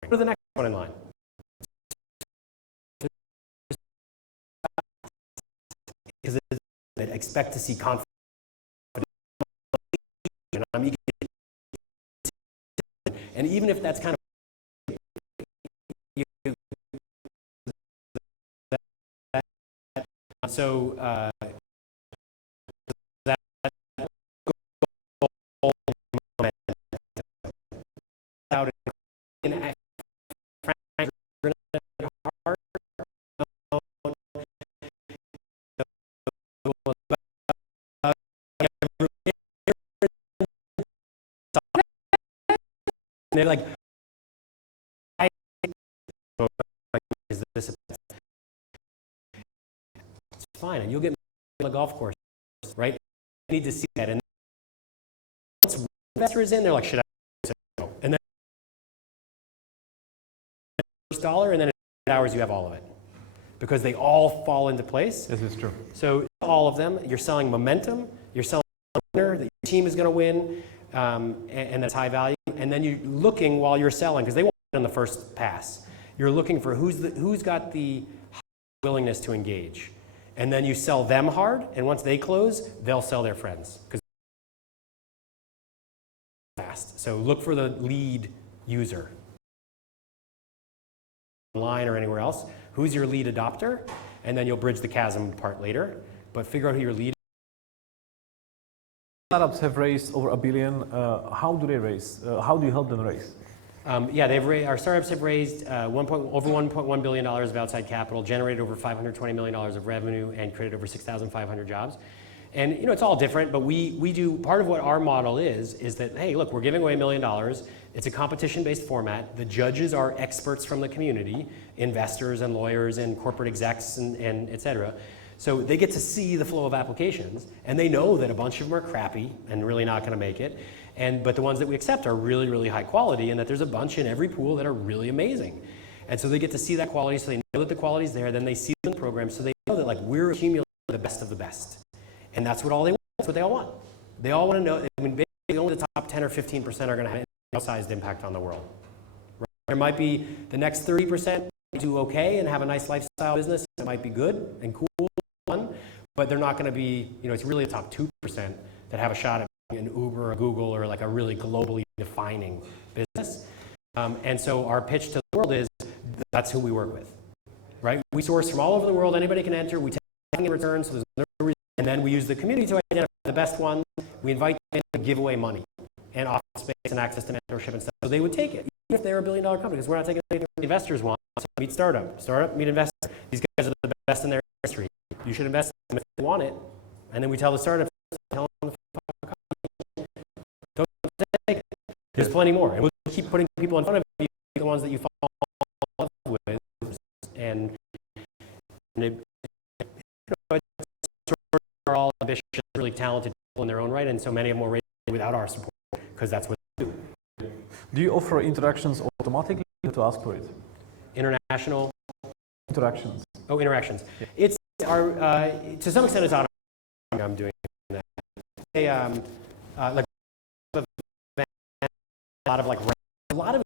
Go to the next one in line. Because I expect to see confidence. And I'm eager to, and even if that's kind of so that out in they're like, is this it's fine, and you'll get on a golf course, right? You need to see that, and once investor is in, they're like, should I go? And then first dollar, and then in 8 hours you have all of it, because they all fall into place. This is true. So all of them, you're selling momentum, you're selling a winner that your team is going to win, and that's high value. And then you're looking while you're selling, because they won't on the first pass. You're looking for who's got the willingness to engage. And then you sell them hard, and once they close, they'll sell their friends. Because fast. So look for the lead user. Online or anywhere else. Who's your lead adopter? And then you'll bridge the chasm part later. But figure out who your lead. Startups have raised over $1 billion. How do they raise? How do you help them raise? Our startups have raised over $1.1 billion of outside capital, generated over $520 million of revenue, and created over 6,500 jobs. And it's all different, but we do, part of what our model is that, hey, look, we're giving away $1 million. It's a competition-based format. The judges are experts from the community, investors and lawyers and corporate execs and et cetera. So they get to see the flow of applications, and they know that a bunch of them are crappy and really not going to make it. But the ones that we accept are really, really high quality, and that there's a bunch in every pool that are really amazing. And so they get to see that quality, so they know that the quality's there. Then they see the program, so they know that, like, we're accumulating the best of the best. And that's what all they want. That's what they all want. They all want to know. I mean, basically, only the top 10 or 15% are going to have an outsized impact on the world. Right? There might be the next 30% do okay and have a nice lifestyle business. It might be good and cool, fun, but they're not going to be. It's really the top 2% that have a shot at an Uber or Google or like a really globally defining business. And so our pitch to the world is that's who we work with, right? We source from all over the world. Anybody can enter. We take in return, so there's no reason. And then we use the community to identify the best ones. We invite them to give away money and office space and access to mentorship and stuff. So they would take it, even if they're a $1 billion company, because we're not taking anything the investors want. So meet startup, meet investor. These guys are the best in their industry. You should invest in them if they want it. And then we tell the startup, tell them don't take it. There's plenty more. And we'll keep putting people in front of you, the ones that you fall in love with. And are all ambitious, really talented people in their own right, and so many of them will raise without our support, because that's what they do. Do you offer introductions automatically or to ask for it? International Interactions. Oh, interactions. Yeah. It's our to some extent it's automatic. I'm doing that. Like a lot of like a lot of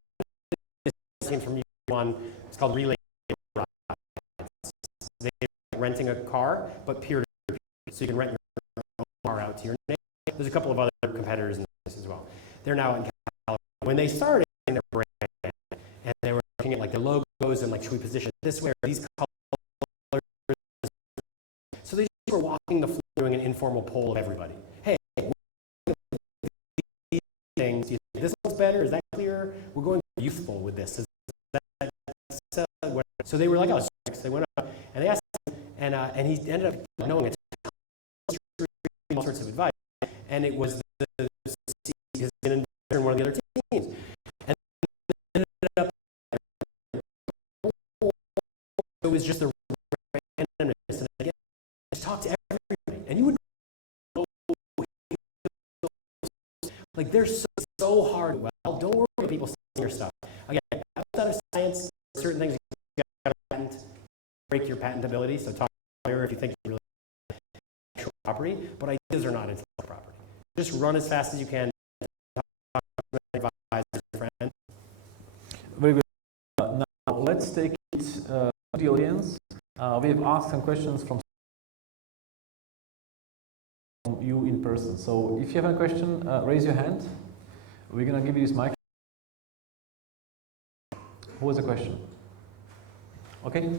it came from one. It's called relay rides. They're renting a car, but peer to peer, so you can rent your own car out to your neighbor. There's a couple of other competitors in this as well. They're now in California. When they started in their brand, and they were looking at like the logos and like should we position it this way or these colors. So they just were walking the floor doing an informal poll of everybody. Hey, these things, do you think this looks better? Is that clearer? We're going youthful with this. So they were like, oh, they went up and they asked him, and he ended up knowing it. All sorts of advice, and it was his investor in one of the other teams. And ended up, it was just the randomness. And again, just talk to everybody, and you would know, like they're so hard. Well, don't worry about people saying your stuff. Again, outside of science, certain things you got to patent, break your patentability. So talk to a lawyer if you think you really intellectual property, but ideas are not intellectual property. Just run as fast as you can. Advise your friend. Very good. Now let's take it to the audience. We have asked some questions from you in person. So if you have a question, raise your hand. We're going to give you this mic. Who has a question? Okay.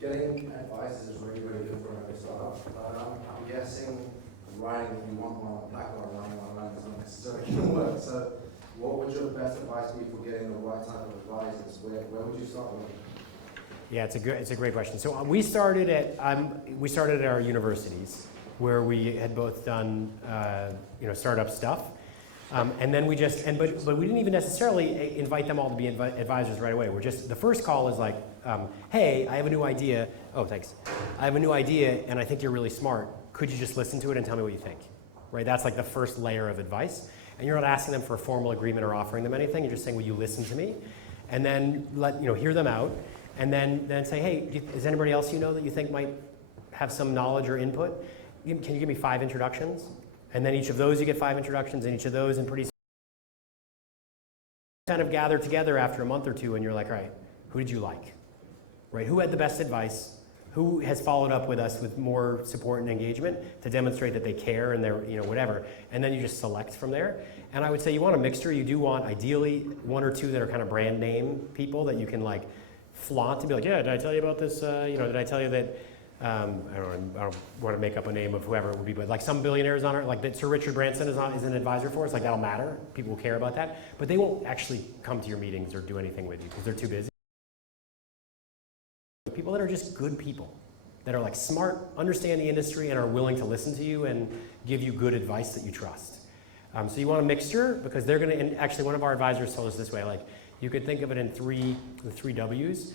Getting advice is really, really good for a startup, but I'm guessing writing if you want one on blackboard and writing one on is not necessarily going to work. So what would your best advice be for getting the right type of advisors? Where would you start with? Yeah, it's a great question. So we started at our universities where we had both done startup stuff. And then we just, but we didn't even necessarily invite them all to be advisors right away. We're just, the first call is like, hey, I have a new idea. Oh, thanks. I have a new idea and I think you're really smart. Could you just listen to it and tell me what you think? Right, that's like the first layer of advice. And you're not asking them for a formal agreement or offering them anything. You're just saying, will you listen to me? And then hear them out. And then say, hey, is anybody else you know that you think might have some knowledge or input? Can you give me 5 introductions? And then each of those you get 5 introductions, and each of those, and pretty soon kind of gather together after a month or two, and you're like, all right, who did you like? Right? Who had the best advice? Who has followed up with us with more support and engagement to demonstrate that they care and they're, whatever. And then you just select from there. And I would say you want a mixture. You do want ideally 1 or 2 that are kind of brand name people that you can like flaunt to be like, yeah, did I tell you about this? Did I tell you that? I don't want to make up a name of whoever it would be, but like some billionaires on it, like that Sir Richard Branson is an advisor for us, like that'll matter. People will care about that, but they won't actually come to your meetings or do anything with you because they're too busy. People that are just good people, that are like smart, understand the industry, and are willing to listen to you and give you good advice that you trust. So you want a mixture because they're going to, and actually one of our advisors told us this way, like you could think of it in the 3 W's.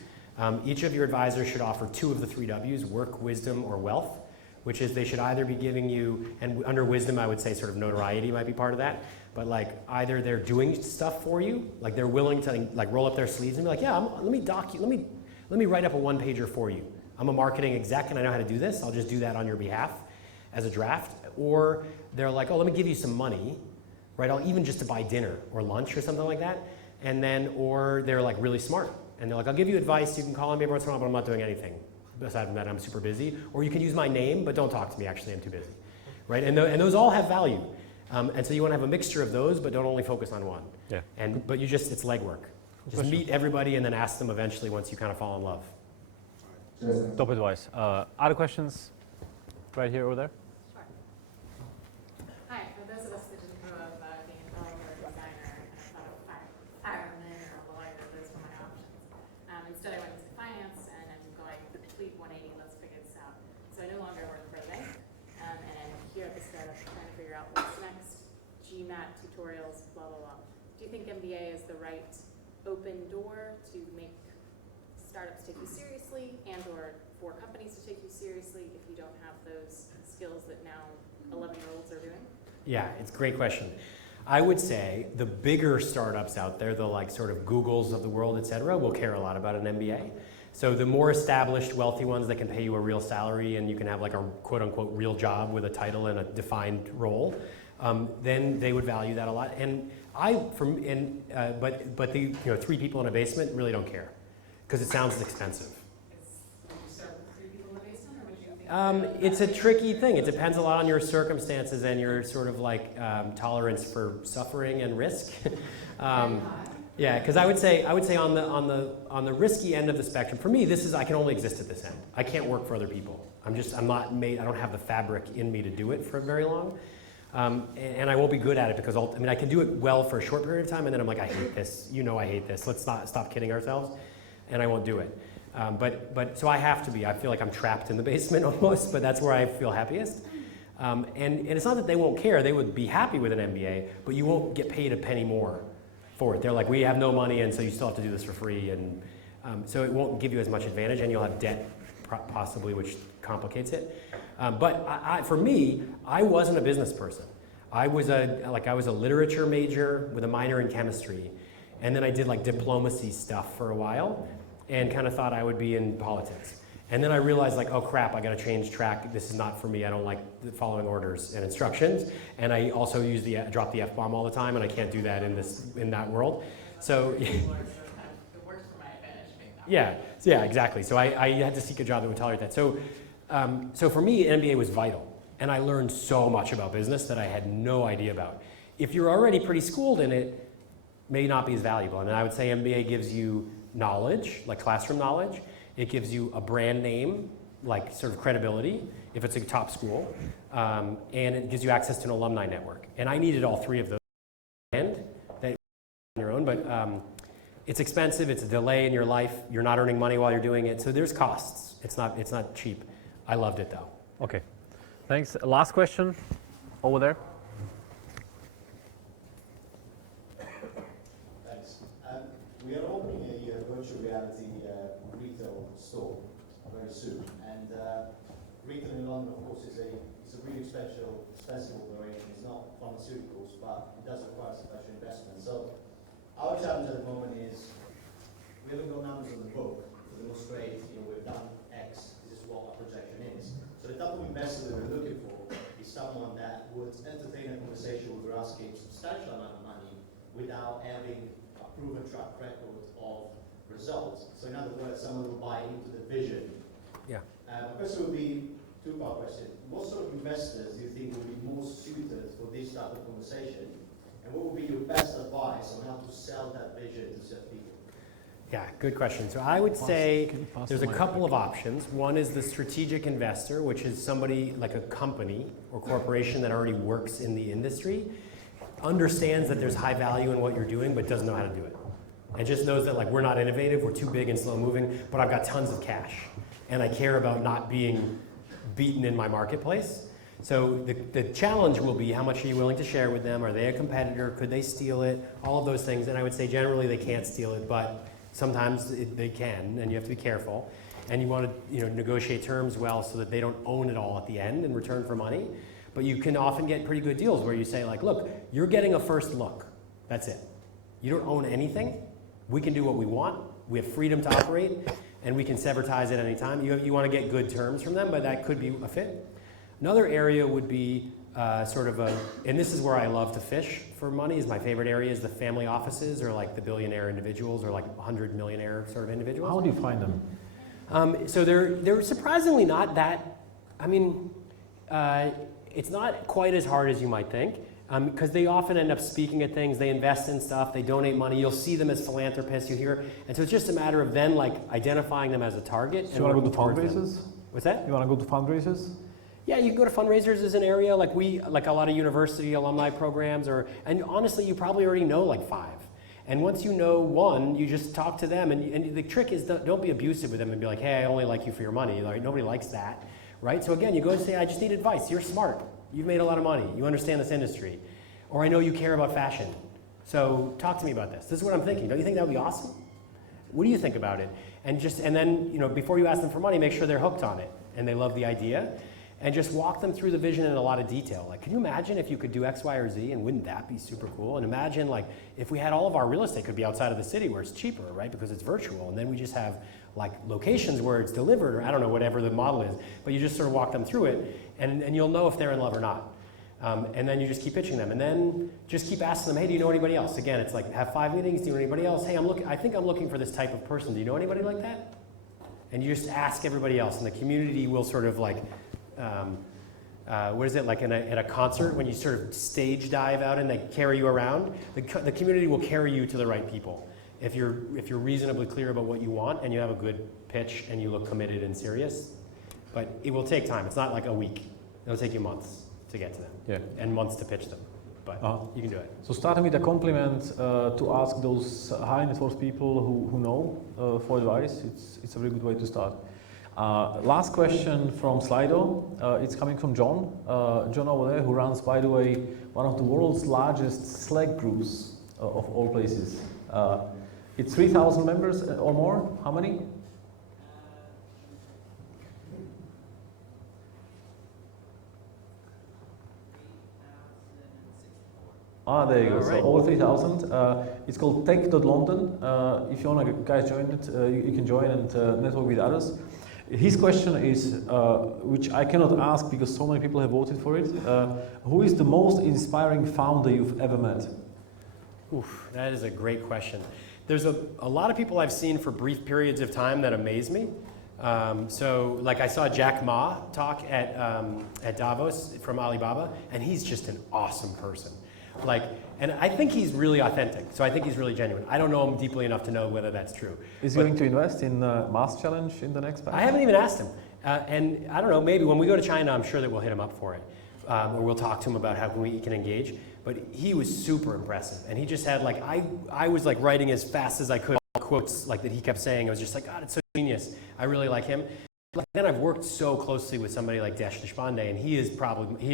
Each of your advisors should offer 2 of the 3 W's, work, wisdom, or wealth, which is they should either be giving you, and under wisdom I would say sort of notoriety might be part of that, but like either they're doing stuff for you, like they're willing to like roll up their sleeves and be like, yeah, let me write up a 1-pager for you. I'm a marketing exec and I know how to do this, I'll just do that on your behalf as a draft. Or they're like, oh, let me give you some money, right? I'll even just to buy dinner or lunch or something like that. And then, or they're like really smart. And they're like, I'll give you advice, you can call on me every once in a while, but I'm not doing anything. Aside from that, I'm super busy. Or you can use my name, but don't talk to me, actually, I'm too busy. Right? And those all have value. And so you want to have a mixture of those, but don't only focus on one. Yeah. But it's legwork. Just meet everybody and then ask them eventually once you kind of fall in love. Top advice. Other questions? Right here or there? Sure. Hi, for those of us that didn't grow up being a developer or designer, and I thought of fireman or a lawyer, those were my options. Instead I went into finance and I'm going complete 180, let's figure this out. So I no longer work for a bank, and I'm here at the startup trying to figure out what's next, GMAT tutorials, blah, blah, blah. Do you think MBA is the right open door to make startups take you seriously and or for companies to take you seriously if you don't have those skills that now 11-year-olds are doing? Yeah, it's a great question. I would say the bigger startups out there, the like sort of Googles of the world, et cetera, will care a lot about an MBA. So the more established, wealthy ones that can pay you a real salary and you can have like a quote unquote real job with a title and a defined role, then they would value that a lot. And but the 3 people in a basement really don't care because it sounds expensive. Would you start with 3 people in the basement, or would you think? It's a tricky thing. It depends a lot on your circumstances and your sort of like tolerance for suffering and risk. Yeah, because I would say on the risky end of the spectrum, for me, I can only exist at this end. I can't work for other people. I'm not made. I don't have the fabric in me to do it for very long, and I won't be good at it because I can do it well for a short period of time, and then I'm like, I hate this. I hate this. Let's stop kidding ourselves, and I won't do it. So I have to be. I feel like I'm trapped in the basement almost, but that's where I feel happiest. And it's not that they won't care. They would be happy with an MBA, but you won't get paid a penny more for it. They're like, we have no money, and so you still have to do this for free, and so it won't give you as much advantage, and you'll have debt possibly, which complicates it. But for me, I wasn't a business person. I was a literature major with a minor in chemistry, and then I did like diplomacy stuff for a while, and kind of thought I would be in politics. And then I realized like, oh crap, I gotta change track. This is not for me. I don't like following orders and instructions. And I also drop the F-bomb all the time, and I can't do that in that world. So It works for my advantage being that. yeah, exactly. So I had to seek a job that would tolerate that. So for me, an MBA was vital. And I learned so much about business that I had no idea about. If you're already pretty schooled in it, may not be as valuable. And I would say MBA gives you knowledge, like classroom knowledge. It gives you a brand name, like sort of credibility, if it's a top school, and it gives you access to an alumni network. And I needed all 3 of those. And that on your own, but it's expensive. It's a delay in your life. You're not earning money while you're doing it, so there's costs. It's not cheap. I loved it though. Okay, thanks. Last question, over there. Thanks. We are opening a virtual reality retail store very soon, and retail in London, of course, is a really expensive operation. It's not pharmaceuticals, but it does require special investment. So our challenge at the moment is we haven't got numbers on the book to demonstrate we've done X. This is what our projection is. So the type of investor that we're looking for is someone that would entertain a conversation where we're asking a substantial amount of money without having a proven track record of results. So in other words, someone will buy into the vision. Yeah. My question would be 2-part question. What sort of investors do you think would be most suited for this type of conversation? And what would be your best advice on how to sell that vision to certain people? Yeah, good question. So I would say there's a couple of options. One is the strategic investor, which is somebody like a company or corporation that already works in the industry, understands that there's high value in what you're doing, but doesn't know how to do it. And just knows that like we're not innovative, we're too big and slow moving, but I've got tons of cash. And I care about not being beaten in my marketplace. So the challenge will be how much are you willing to share with them? Are they a competitor? Could they steal it? All of those things. And I would say generally they can't steal it, but sometimes they can, and you have to be careful. And you want to negotiate terms well so that they don't own it all at the end in return for money. But you can often get pretty good deals where you say like, look, you're getting a first look. That's it. You don't own anything. We can do what we want. We have freedom to operate, and we can sever ties at any time. You want to get good terms from them, but that could be a fit. Another area would be and this is where I love to fish for money, is my favorite area, is the family offices or like the billionaire individuals or like 100 millionaire sort of individuals. How do you find them? So they're surprisingly not that, it's not quite as hard as you might think. Because they often end up speaking at things, they invest in stuff, they donate money, you'll see them as philanthropists, you hear, and so it's just a matter of then like identifying them as a target. So you want to go to fundraisers? What's that? You want to go to fundraisers? Yeah, you can go to fundraisers as an area, like a lot of university alumni programs, and honestly, you probably already know like 5. And once you know one, you just talk to them, and the trick is don't be abusive with them and be like, hey, I only like you for your money. Like, nobody likes that, right? So again, you go and say, I just need advice, you're smart. You've made a lot of money. You understand this industry. Or I know you care about fashion. So talk to me about this. This is what I'm thinking. Don't you think that would be awesome? what do you think about it? And then, you know, before you ask them for money, make sure they're hooked on it and they love the idea. And just walk them through the vision in a lot of detail. Like, can you imagine if you could do X, Y, or Z, and wouldn't that be super cool? And imagine, like, if we had all of our real estate could be outside of the city where it's cheaper, right? Because it's virtual. And then we just have, like, locations where it's delivered, or I don't know, whatever the model is. But you just sort of walk them through it, and you'll know if they're in love or not. And then you just keep pitching them. And then just keep asking them, hey, do you know anybody else? Again, it's like, have 5 meetings, do you know anybody else? Hey, I think I'm looking for this type of person. Do you know anybody like that? And you just ask everybody else, and the community will sort of, like, what is it, like at a concert when you sort of stage dive out and they carry you around? The community will carry you to the right people. If you're reasonably clear about what you want and you have a good pitch and you look committed and serious. But it will take time. It's not like a week. It'll take you months to get to them. Yeah. And months to pitch them. But you can do it. So starting with a compliment to ask those high net worth people who know for advice, it's a very good way to start. Last question from Slido. It's coming from John. John over there, who runs, by the way, one of the world's largest Slack groups of all places. It's 3,000 members or more. How many? There you go. Right. So over 3,000. It's called tech.london. If you want to guys join it, you can join and network with others. His question is, which I cannot ask because so many people have voted for it. Who is the most inspiring founder you've ever met? Oof, that is a great question. There's a lot of people I've seen for brief periods of time that amaze me. So, like, I saw Jack Ma talk at Davos from Alibaba, and he's just an awesome person. Like, and I think he's really authentic, so I think he's really genuine. I don't know him deeply enough to know whether that's true. Is he going to invest in Masschallenge in the next batch? I haven't even asked him. And I don't know, maybe when we go to China, I'm sure that we'll hit him up for it. Or we'll talk to him about how we can engage. But he was super impressive. And he just had, like, I was like writing as fast as I could quotes like that he kept saying. I was just like, God, it's so genius. I really like him. Like, then I've worked so closely with somebody like Dash Deshpande, and he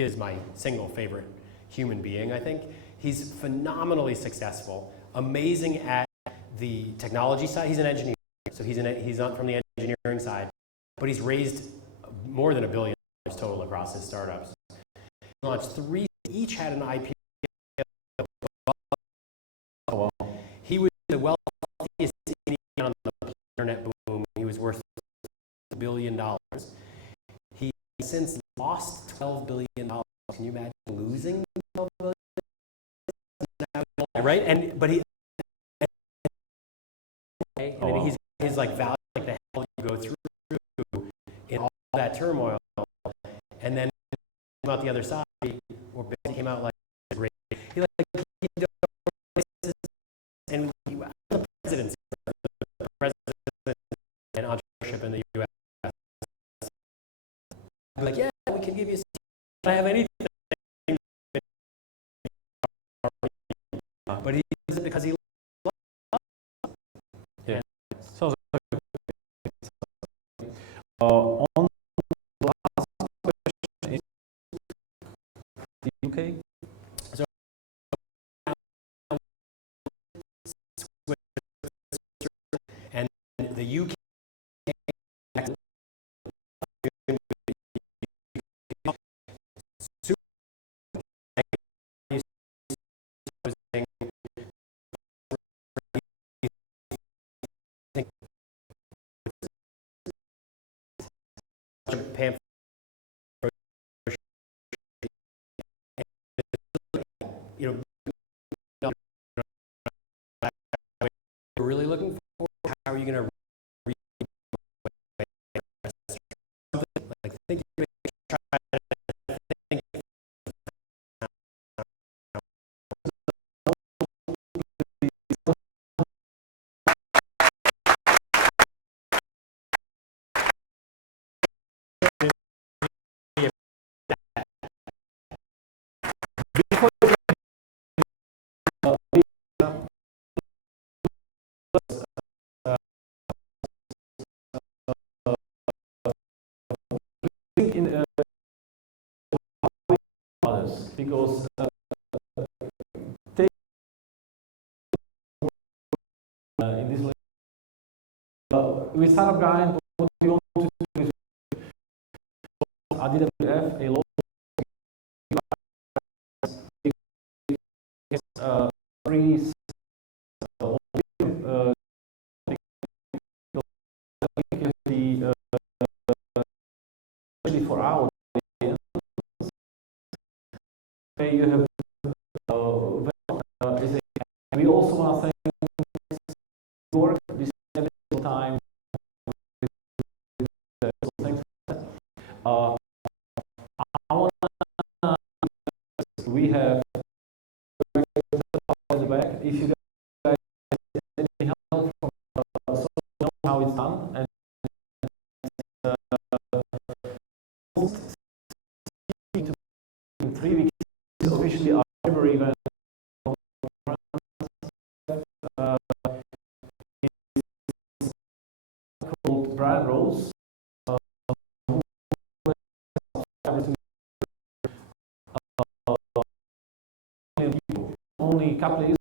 is my single favorite human being, I think. He's phenomenally successful, amazing at the technology side. He's an engineer, so he's not from the engineering side, but he's raised more than $1 billion total across his startups. He launched 3, each had an IPO. He was the wealthiest Indian on the internet boom. He was worth $1 billion. He since lost $12 billion. Can you imagine losing $12 billion? Right? But he, and his like value, like the hell you go through in all that turmoil, and then about the other side, or came out like great. He and the presidency, and entrepreneurship in the U.S. Like, yeah, we can give you. I have anything. But he does it because he loves it. Yeah. Sounds like on the last question is the UK. So and the UK we're really looking for. How are you going to like think try to think in others because take in this with startup guide, what we want to do is AWF, a local free for our you have we also want to thank work this every time. Thanks. We have in the back. If you guys need any help from so know how it's done, and in 3 weeks officially our February event. Called brand roles. Only a couple of years